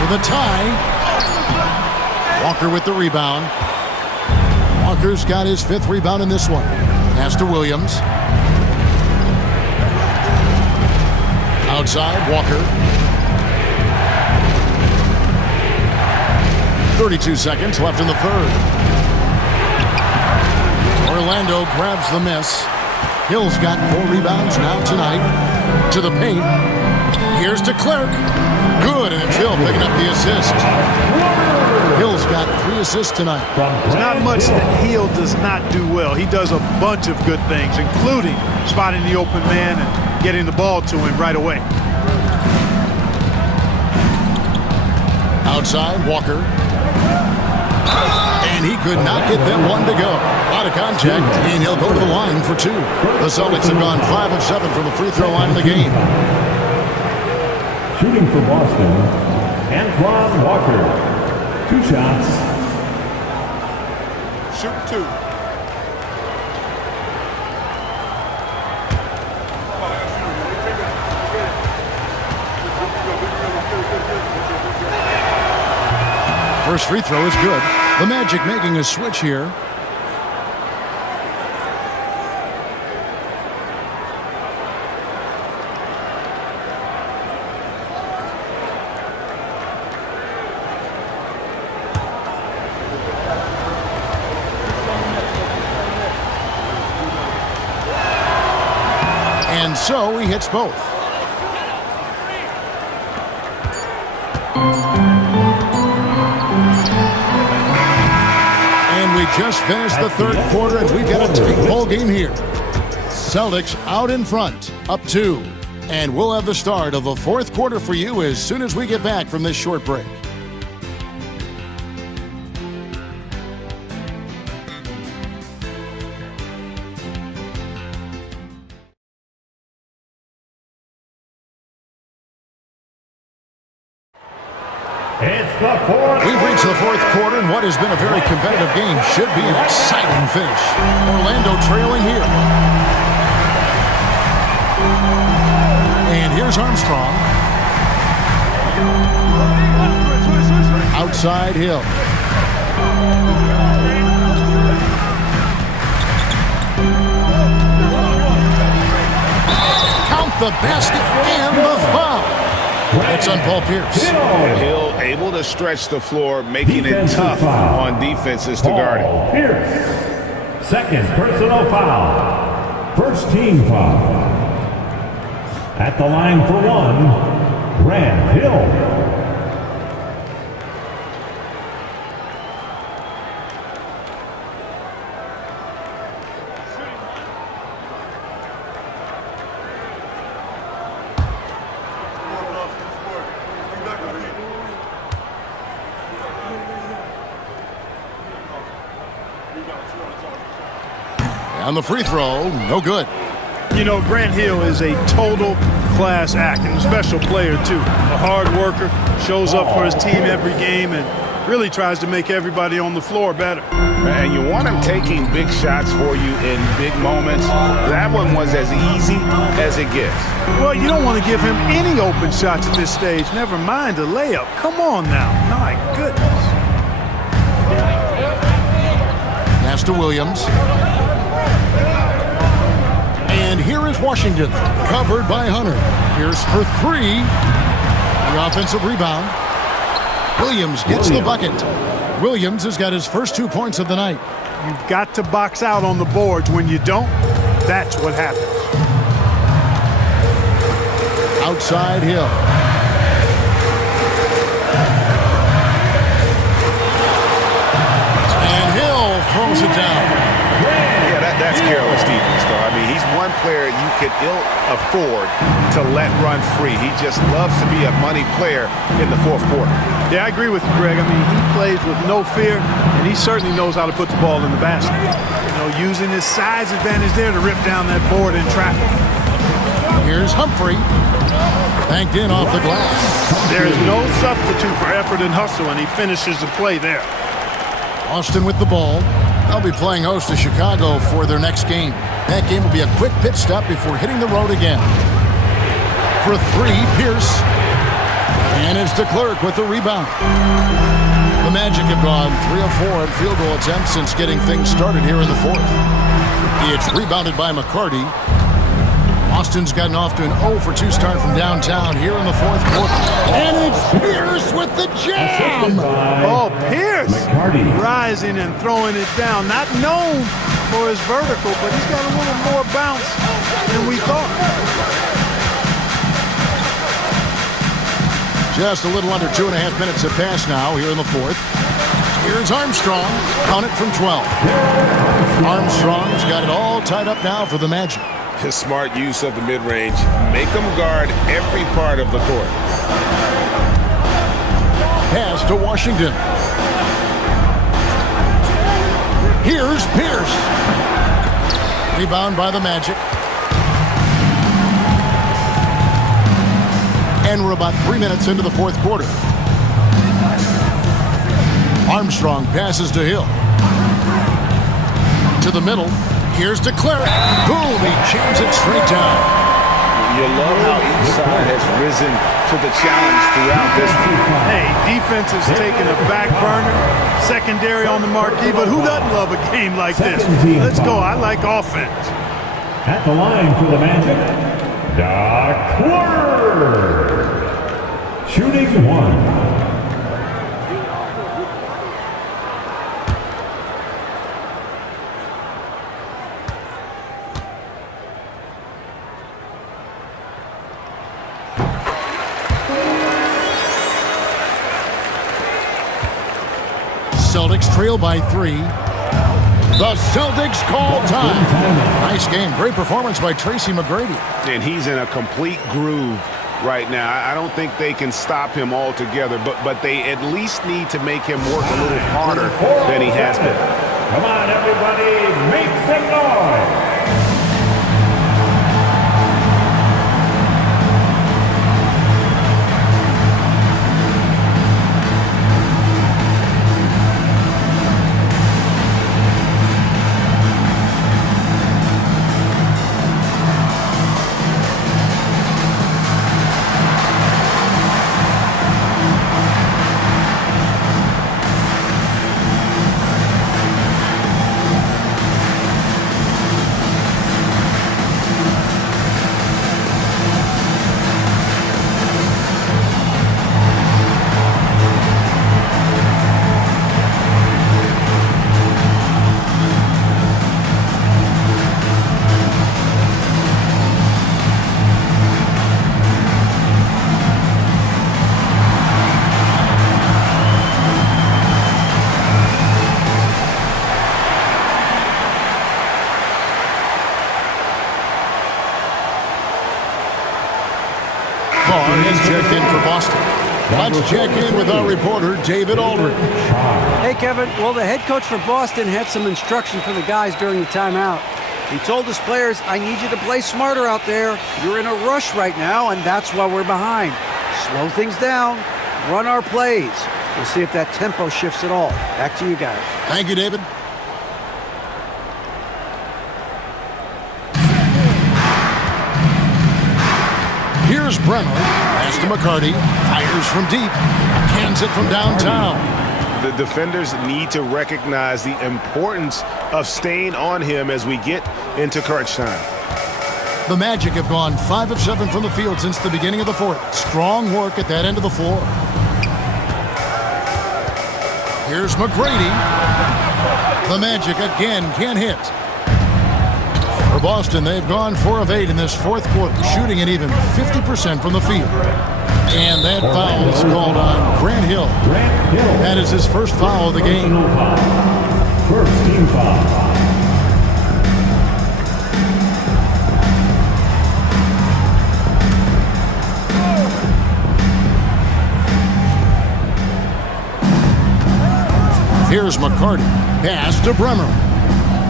For the tie. Walker with the rebound. Walker's got his 5th rebound in this one. Pass to Williams. Outside, Walker. 32 seconds left in the third. Orlando grabs the miss. Hill's got 4 rebounds now tonight. To the paint. Here's to Clark. Good, and it's Hill picking up the assist. Hill's got 3 assists tonight. There's not much that Hill does not do well. He does a bunch of good things, including spotting the open man and getting the ball to him right away. Outside, Walker. And he could not get that one to go. Out of contact, and he'll go to the line for 2. The Celtics have gone 5 of 7 from the free throw line in the game. Shooting for Boston, Antoine Walker. 2 shots. Shoot 2. First free throw is good. The Magic making a switch here. And so he hits both. And we just finished the 3rd quarter, and we've got a tight ball game here. Celtics out in front, up 2. And we'll have the start of the 4th quarter for you as soon as we get back from this short break. We've reached the 4th quarter, and what has been a very competitive game should be an exciting finish. Orlando trailing here. And here's Armstrong. Outside Hill. Count the basket and the foul. That's on Paul Pierce. Hill able to stretch the floor, making it tough on defenses to guard it. Pierce. 2nd personal foul. 1st team foul. At the line for 1, Grant Hill. On the free throw, no good. You know, Grant Hill is a total class act and a special player, too. A hard worker, shows up for his team every game, and really tries to make everybody on the floor better. And you want him taking big shots for you in big moments. That one was as easy as it gets. Well, you don't want to give him any open shots at this stage, never mind a layup. Come on now. My goodness. Pass to Williams. And here is Washington, covered by Hunter. Pierce for 3. The offensive rebound. Williams gets the bucket. Williams has got his first 2 points of the night. You've got to box out on the boards. When you don't, that's what happens. Outside Hill. And Hill throws it down. Yeah, that's careless defense, though. I mean, he's one player you could ill afford to let run free. He just loves to be a money player in the 4th quarter. Yeah, I agree with you, Greg. I mean, he plays with no fear, and he certainly knows how to put the ball in the basket. You know, using his size advantage there to rip down that board in traffic. Here's Humphrey. Banked in off the glass. There is no substitute for effort and hustle, and he finishes the play there. Austin with the ball. They'll be playing host to Chicago for their next game. That game will be a quick pit stop before hitting the road again. For 3, Pierce. And it's to Clark with the rebound. The Magic have gone 3 of 4 on field goal attempts since getting things started here in the 4th. It's rebounded by McCarty. Austin's gotten off to an 0 for 2 start from downtown here in the 4th quarter. And it's Pierce with the jam! Oh, Pierce McCarty rising and throwing it down. Not known for his vertical, but he's got a little more bounce than we thought. Just a little under 2.5 minutes have passed now here in the fourth. Here's Armstrong. Count it from 12. Armstrong's got it all tied up now for the Magic. His smart use of the mid-range. Make them guard every part of the court. Pass to Washington. Here's Pierce. Rebound by the Magic. And we're about 3 minutes into the fourth quarter. Armstrong passes to Hill. To the middle. Here's DeClaire. Boom, he jams it straight down. You love how each side has risen to the challenge throughout this. Hey, defense is taking a back burner, secondary on the marquee, but who doesn't love a game like this? Let's go. I like offense. At the line for the Magic, DeClaire. Shooting one. Celtics trail by 3. The Celtics call time. Nice game. Great performance by Tracy McGrady. And he's in a complete groove right now. I don't think they can stop him altogether, but they at least need to make him work a little harder than he has been. Come on, everybody, make some noise. Is checked in for Boston. Let's check in with our reporter, David Aldridge. Hey, Kevin. Well, the head coach for Boston had some instruction for the guys during the timeout. He told his players, I need you to play smarter out there. You're in a rush right now, and that's why we're behind. Slow things down. Run our plays. We'll see if that tempo shifts at all. Back to you guys. Thank you, David. Here's Brenner. Pass to McCarty. Fires from deep. Cans it from downtown. The defenders need to recognize the importance of staying on him as we get into crunch time. The Magic have gone 5 of 7 from the field since the beginning of the fourth. Strong work at that end of the floor. Here's McGrady. The Magic again can't hit. For Boston, they've gone 4 of 8 in this fourth quarter, shooting an even 50% from the field. And that foul is called on Grant Hill. That is his first foul of the game. First team foul. Here's McCarty. Pass to Bremer.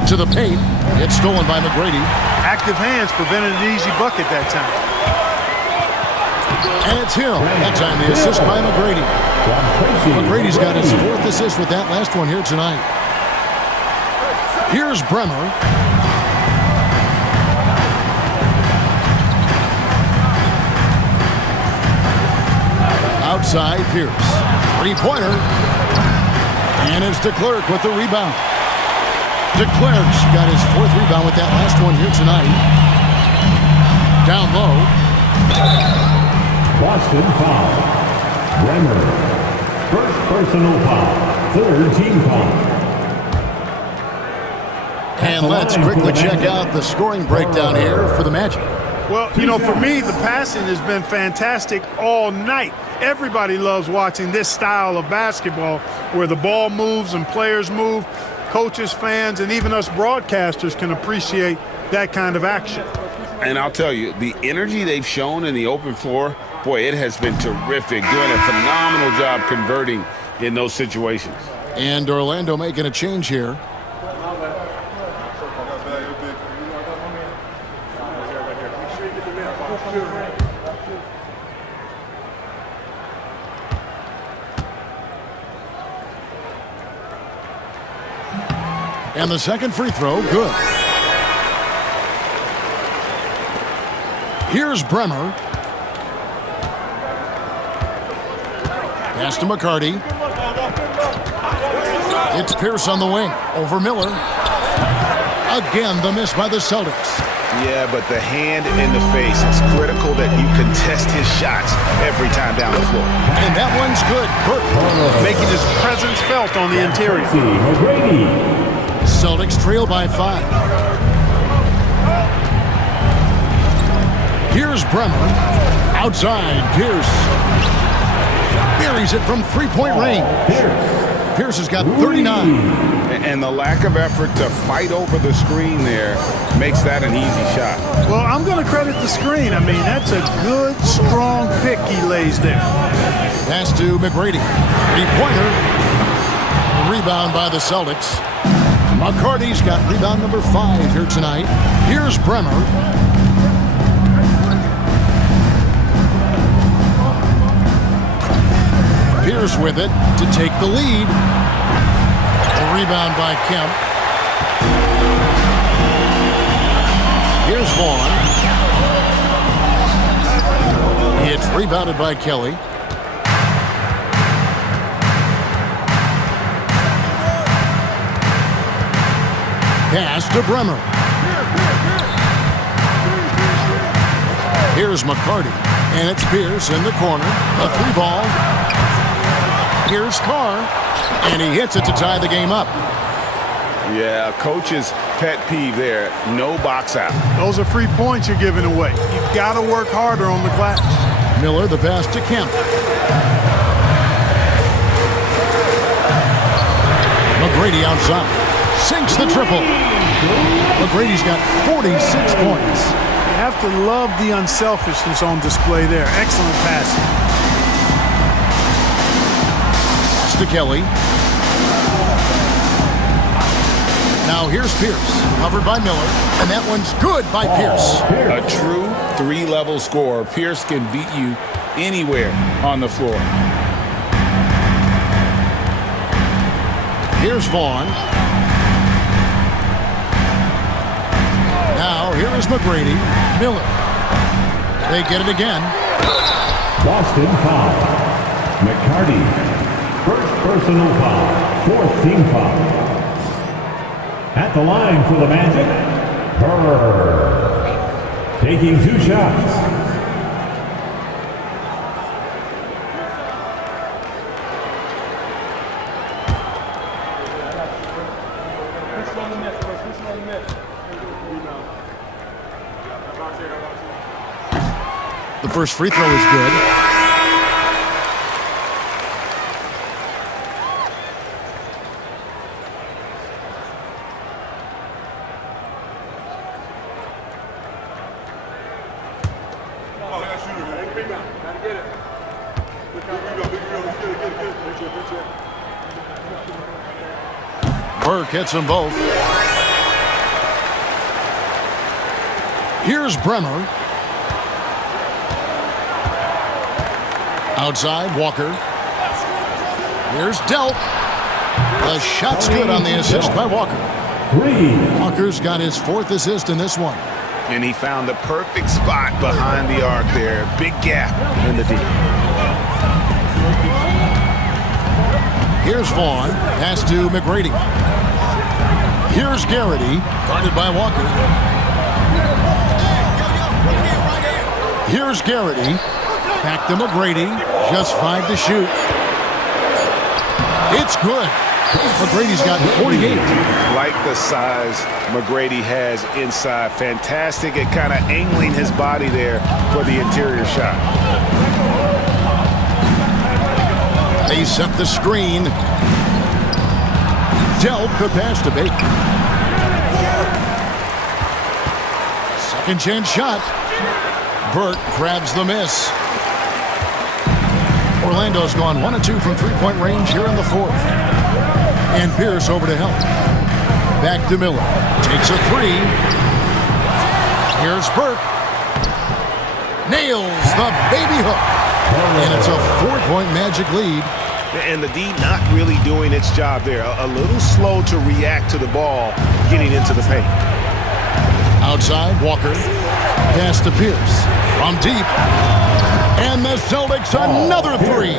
To the paint. It's stolen by McGrady. Active hands prevented an easy bucket that time. And it's Hill. That time the assist by McGrady. McGrady's got his 4th assist with that last one here tonight. Here's Bremer. Outside Pierce. 3-pointer. And it's DeClerc with the rebound. DeClerc's got his 4th rebound with that last one here tonight. Down low. Boston foul. Bremer. First personal foul. 3rd team foul. And let's quickly check out the scoring breakdown here for the Magic. Well, you know, for me, the passing has been fantastic all night. Everybody loves watching this style of basketball where the ball moves and players move. Coaches, fans, and even us broadcasters can appreciate that kind of action. And I'll tell you, the energy they've shown in the open floor, boy, it has been terrific. Doing a phenomenal job converting in those situations. And Orlando making a change here. And the second free throw, good. Here's Bremer. Pass to McCarty. It's Pierce on the wing. Over Miller. Again, the miss by the Celtics. Yeah, but the hand in the face, it's critical that you contest his shots every time down the floor. And that one's good. Making his presence felt on the interior. Celtics trail by 5. Here's Bremer. Outside, Pierce. Buries it from three-point range. Pierce has got 39. And the lack of effort to fight over the screen there makes that an easy shot. Well, I'm going to credit the screen. I mean, that's a good, strong pick he lays there. Pass to McGrady. Three-pointer. Rebound by the Celtics. McCarty's got rebound number 5 here tonight. Here's Bremer. Pierce with it to take the lead. A rebound by Kemp. Here's Vaughn. It's rebounded by Kelly. Pass to Bremer. Here's McCarty. And it's Pierce in the corner. A 3-ball. Here's Carr. And he hits it to tie the game up. Yeah, coach's pet peeve there. No box out. Those are free points you're giving away. You've got to work harder on the glass. Miller, the pass to Kemp. McGrady outside. Sinks the triple. McGrady's got 46 points. You have to love the unselfishness on display there. Excellent passing. Pass to Kelly. Now here's Pierce. Covered by Miller. And that one's good by Pierce. A true 3-level scorer. Pierce can beat you anywhere on the floor. Here's Vaughn. Now, here is McGrady. Miller. They get it again. Boston foul. McCarty. First personal foul. 4th team foul. At the line for the Magic, Burr. Taking 2 shots. The first free throw is good. Burke hits them both. Here's Bremer. Outside, Walker. Here's Delk. The shot's good on the assist by Walker. Walker's got his 4th assist in this one. And he found the perfect spot behind the arc there. Big gap in the D. Here's Vaughn. Pass to McGrady. Here's Garrity. Guarded by Walker. Here's Garrity. Back to McGrady. Just 5 to shoot. It's good. McGrady's got 48. Like the size McGrady has inside. Fantastic at kind of angling his body there for the interior shot. They set the screen. Delp the pass to Baker. Second chance shot. Burt grabs the miss. Orlando's gone 1 of 2 from three-point range here in the fourth. And Pierce over to help. Back to Miller. Takes a three. Here's Burke. Nails the baby hook. And it's a 4-point Magic lead. And the D not really doing its job there. A little slow to react to the ball getting into the paint. Outside, Walker. Pass to Pierce. From deep. And the Celtics another three.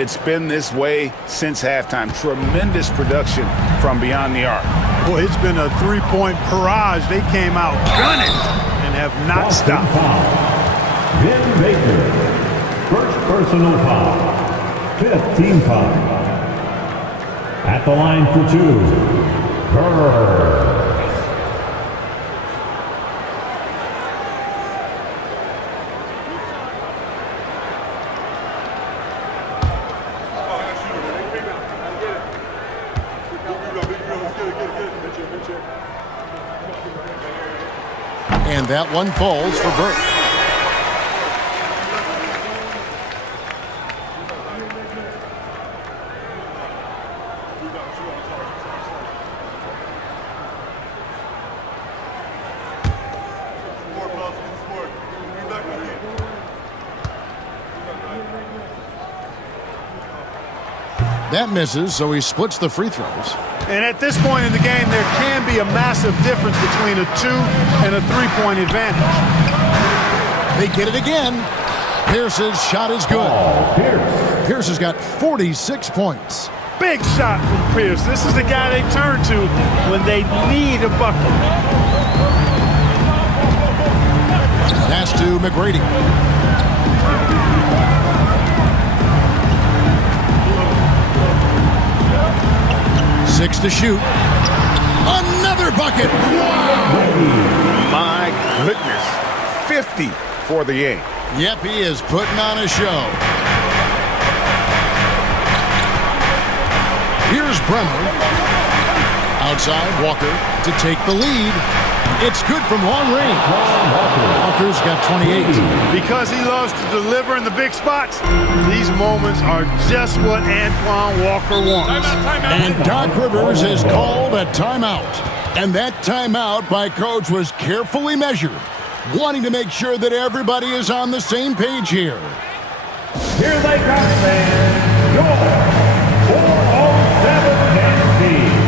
It's been this way since halftime. Tremendous production from beyond the arc. Boy, it's been a three-point barrage. They came out gunning and have not stopped. Vin Baker, first personal foul. 5th team foul. At the line for 2, Burke. And that one falls for Burke. That misses, so he splits the free throws. And at this point in the game, there can be a massive difference between a 2 and a 3-point advantage. They get it again. Pierce's shot is good. Pierce has got 46 points. Big shot from Pierce. This is the guy they turn to when they need a bucket. Pass to McGrady. Six to shoot. Another bucket. Wow. My goodness. 50 for the game. Yep, he is putting on a show. Here's Bremer. Outside, Walker to take the lead. It's good from long range. Walker's got 28. Because he loves to deliver in the big spots, these moments are just what Antoine Walker wants. And Doc Rivers has called a timeout. And that timeout by Coach was carefully measured, wanting to make sure that everybody is on the same page here. Here they come, fans. Your 407 Tennessee.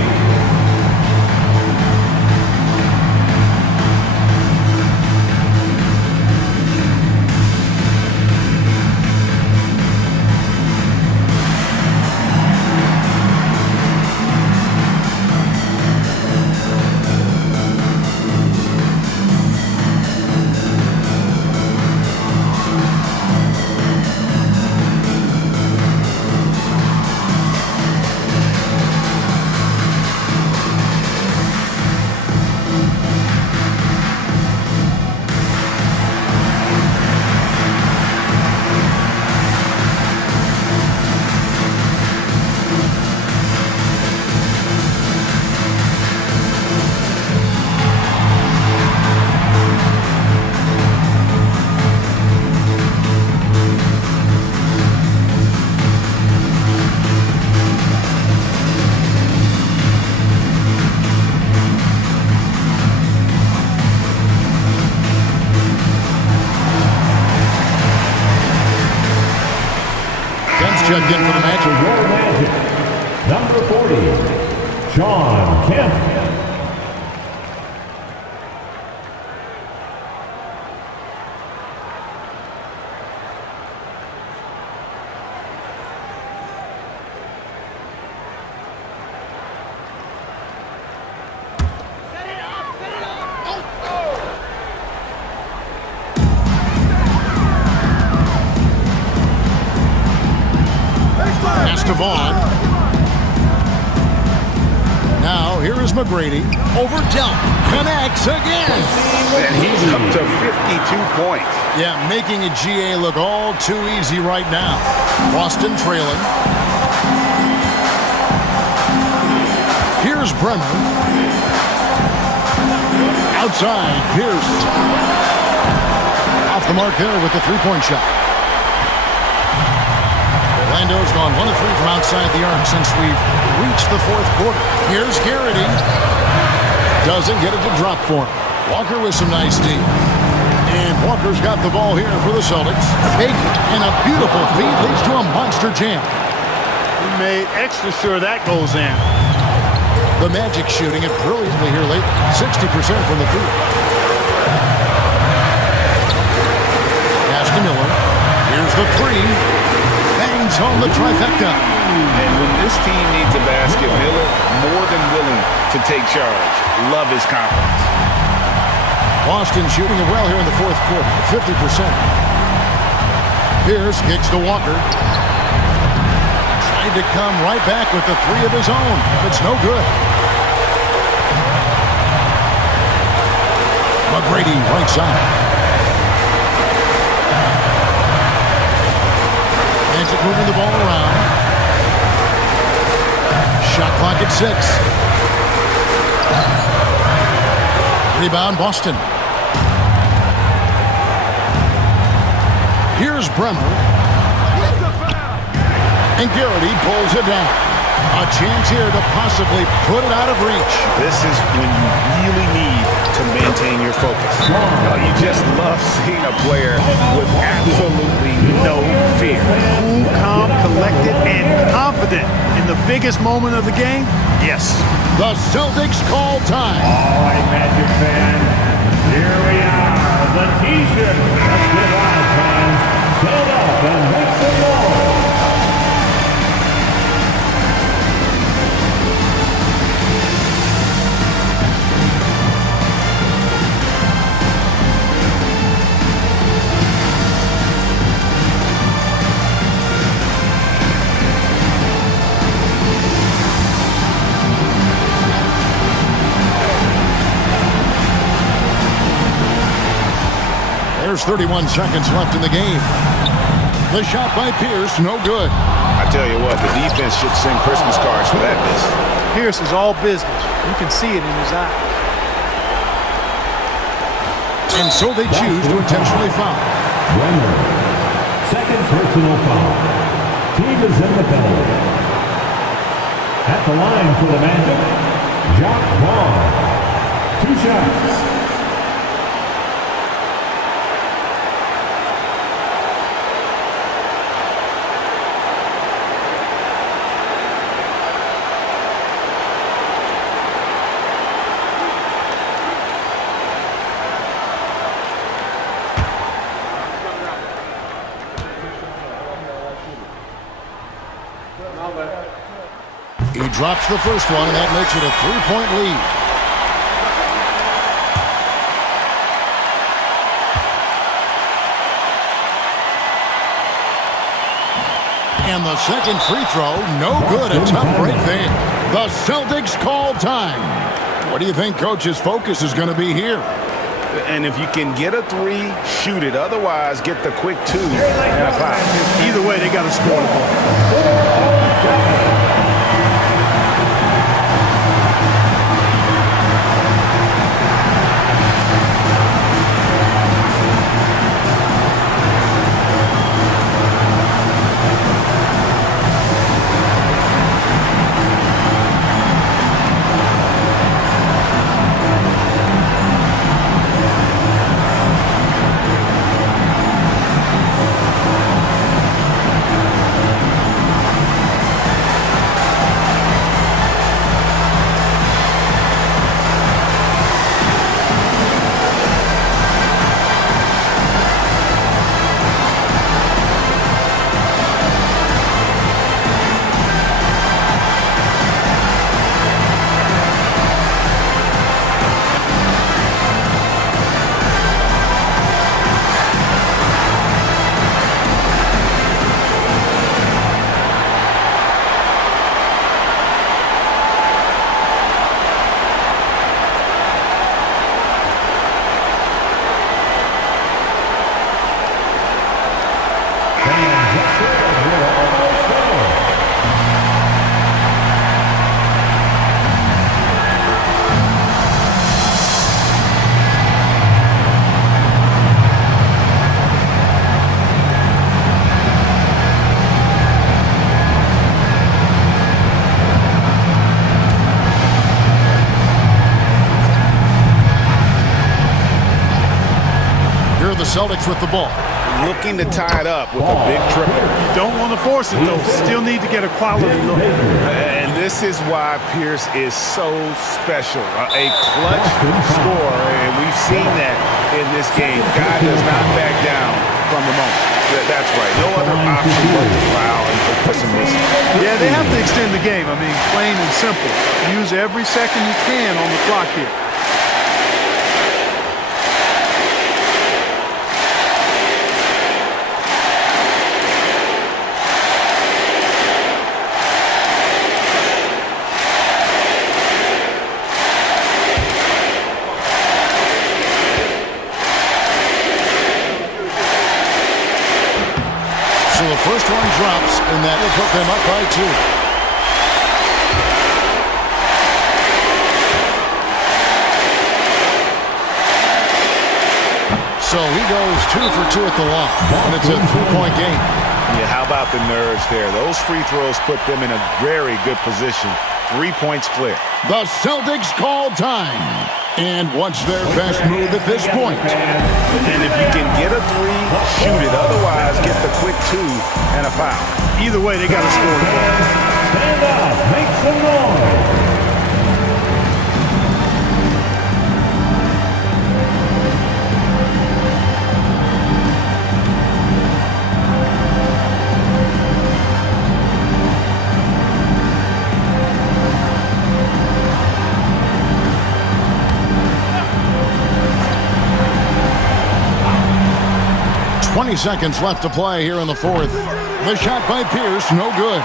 Checked in for the match. Your Magic, number 40, Sean Kemp. Now, here is McGrady. Over Della. Connects again. And he's up to 52 points. Yeah, making a GA look all too easy right now. Boston trailing. Here's Bremer. Outside, Pierce. Off the mark there with the three-point shot. Orlando's gone 1 of 3 from outside the arc since we've reached the fourth quarter. Here's Garrity. Doesn't get it to drop for him. Walker with some nice D. And Walker's got the ball here for the Celtics. Big and a beautiful feed leads to a monster jam. He made extra sure that goes in. The Magic shooting it brilliantly here lately. 60% from the field. Pass to Miller. Here's the three. Bangs home the trifecta. And when this team needs a basket, Miller more than willing to take charge. Love his confidence. Boston shooting it well here in the fourth quarter, 50%. Pierce kicks to Walker. Tried to come right back with the three of his own. It's no good. McGrady right side. Magic moving the ball around. Shot clock at 6. Rebound, Boston. Here's Bremer. And Garrity pulls it down. A chance here to possibly put it out of reach. This is when you really need to maintain your focus. You just love seeing a player with absolutely no fear. Cool, calm, collected, and confident in the biggest moment of the game. Yes. The Celtics call time. All right, Magic fans, here we are. The T-shirt. Let's get wild, fans. Stand up and make some noise. There's 31 seconds left in the game. The shot by Pierce, no good. I tell you what, the defense should send Christmas cards for that miss. Pierce is all business. You can see it in his eye. And so they choose to intentionally foul. Bremer, second personal foul. Team is in the penalty. At the line for the Magic, Jacques Vaughn. 2 shots. He drops the first one, and that makes it a 3-point lead. And the second free throw, no good. A tough break there. The Celtics call time. What do you think Coach's focus is going to be here? And if you can get a 3, shoot it. Otherwise, get the quick 2 and a foul. Either way, they got to score the ball. Celtics with the ball. Looking to tie it up with a big triple. You don't want to force it, though. Still need to get a quality look. And this is why Pierce is so special. A clutch scorer, and we've seen that in this game. Guy does not back down from the moment. That's right. No other option but to foul and put some missing. Yeah, they have to extend the game. I mean, plain and simple. Use every second you can on the clock here. So the first one drops, and that will put them up by 2. So he goes 2 for 2 at the line, and it's a 3-point game. Yeah, how about the nerves there? Those free throws put them in a very good position. 3 points clear. The Celtics call time. And what's their best move at this point? And if you can get a 3, shoot it. Otherwise, get the quick 2 and a foul. Either way, they got to score the ball. Stand up, make some noise. Seconds left to play here in the fourth. The shot by Pierce, no good.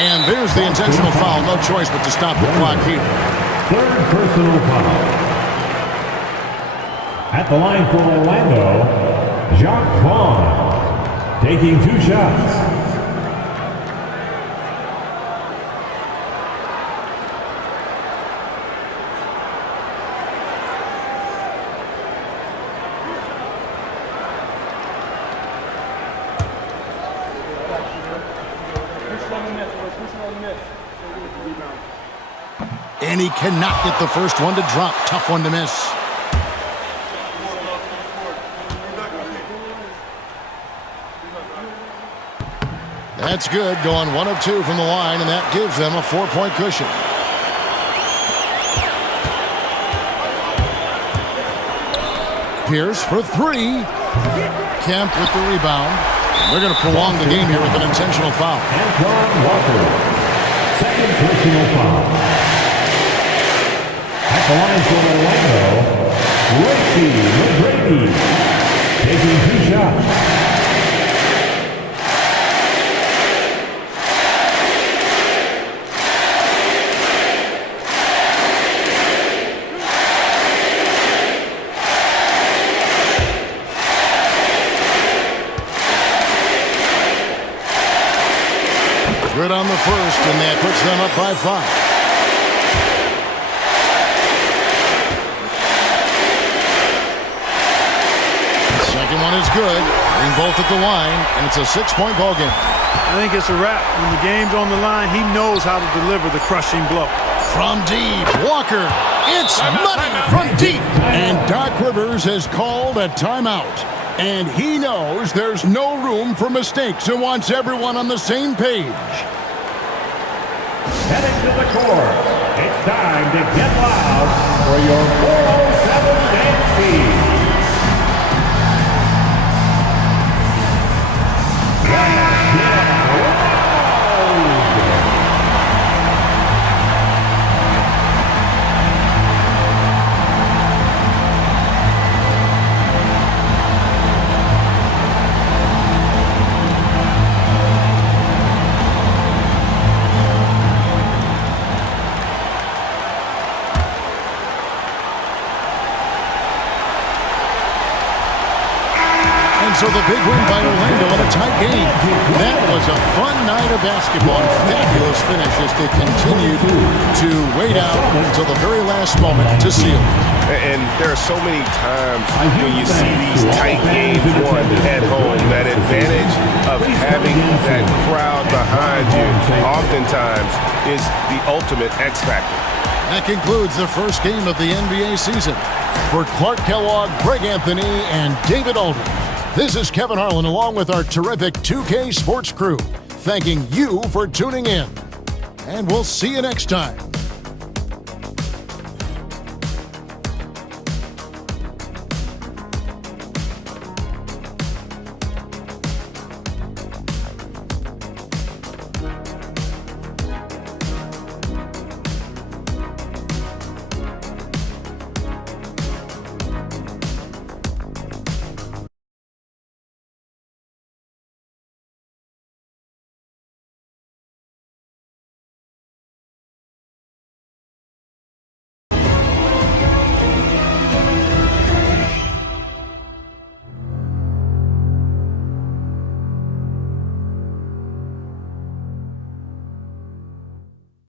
And there's the intentional foul. No choice but to stop the clock here. Third personal foul. At the line for Orlando, Jacques Vaughn taking 2 shots. And he cannot get the first one to drop. Tough one to miss. That's good. Going 1 of 2 from the line, and that gives them a 4-point cushion. Pierce for 3. Kemp with the rebound. They're going to prolong the game here with an intentional foul. Antoine Walker, second personal foul. At the line for Orlando, Ricky McGrady taking 2 shots. Good on the first, and that puts them up by 5. Second one is good. Hitting both at the line, and it's a 6-point ball game. I think it's a wrap. When the game's on the line, he knows how to deliver the crushing blow. From deep, Walker. It's money from deep. And Doc Rivers has called a timeout. And he knows there's no room for mistakes and wants everyone on the same page. Heading to the court, it's time to get loud for your 407 dance team. So the big win by Orlando in a tight game. That was a fun night of basketball. Fabulous finish as they continued to wait out until the very last moment to seal. And there are so many times when you see these tight games won at home, that advantage of having that crowd behind you oftentimes is the ultimate X factor. That concludes the first game of the NBA season. For Clark Kellogg, Greg Anthony, and David Aldridge, this is Kevin Harlan along with our terrific 2K Sports crew, thanking you for tuning in. And we'll see you next time.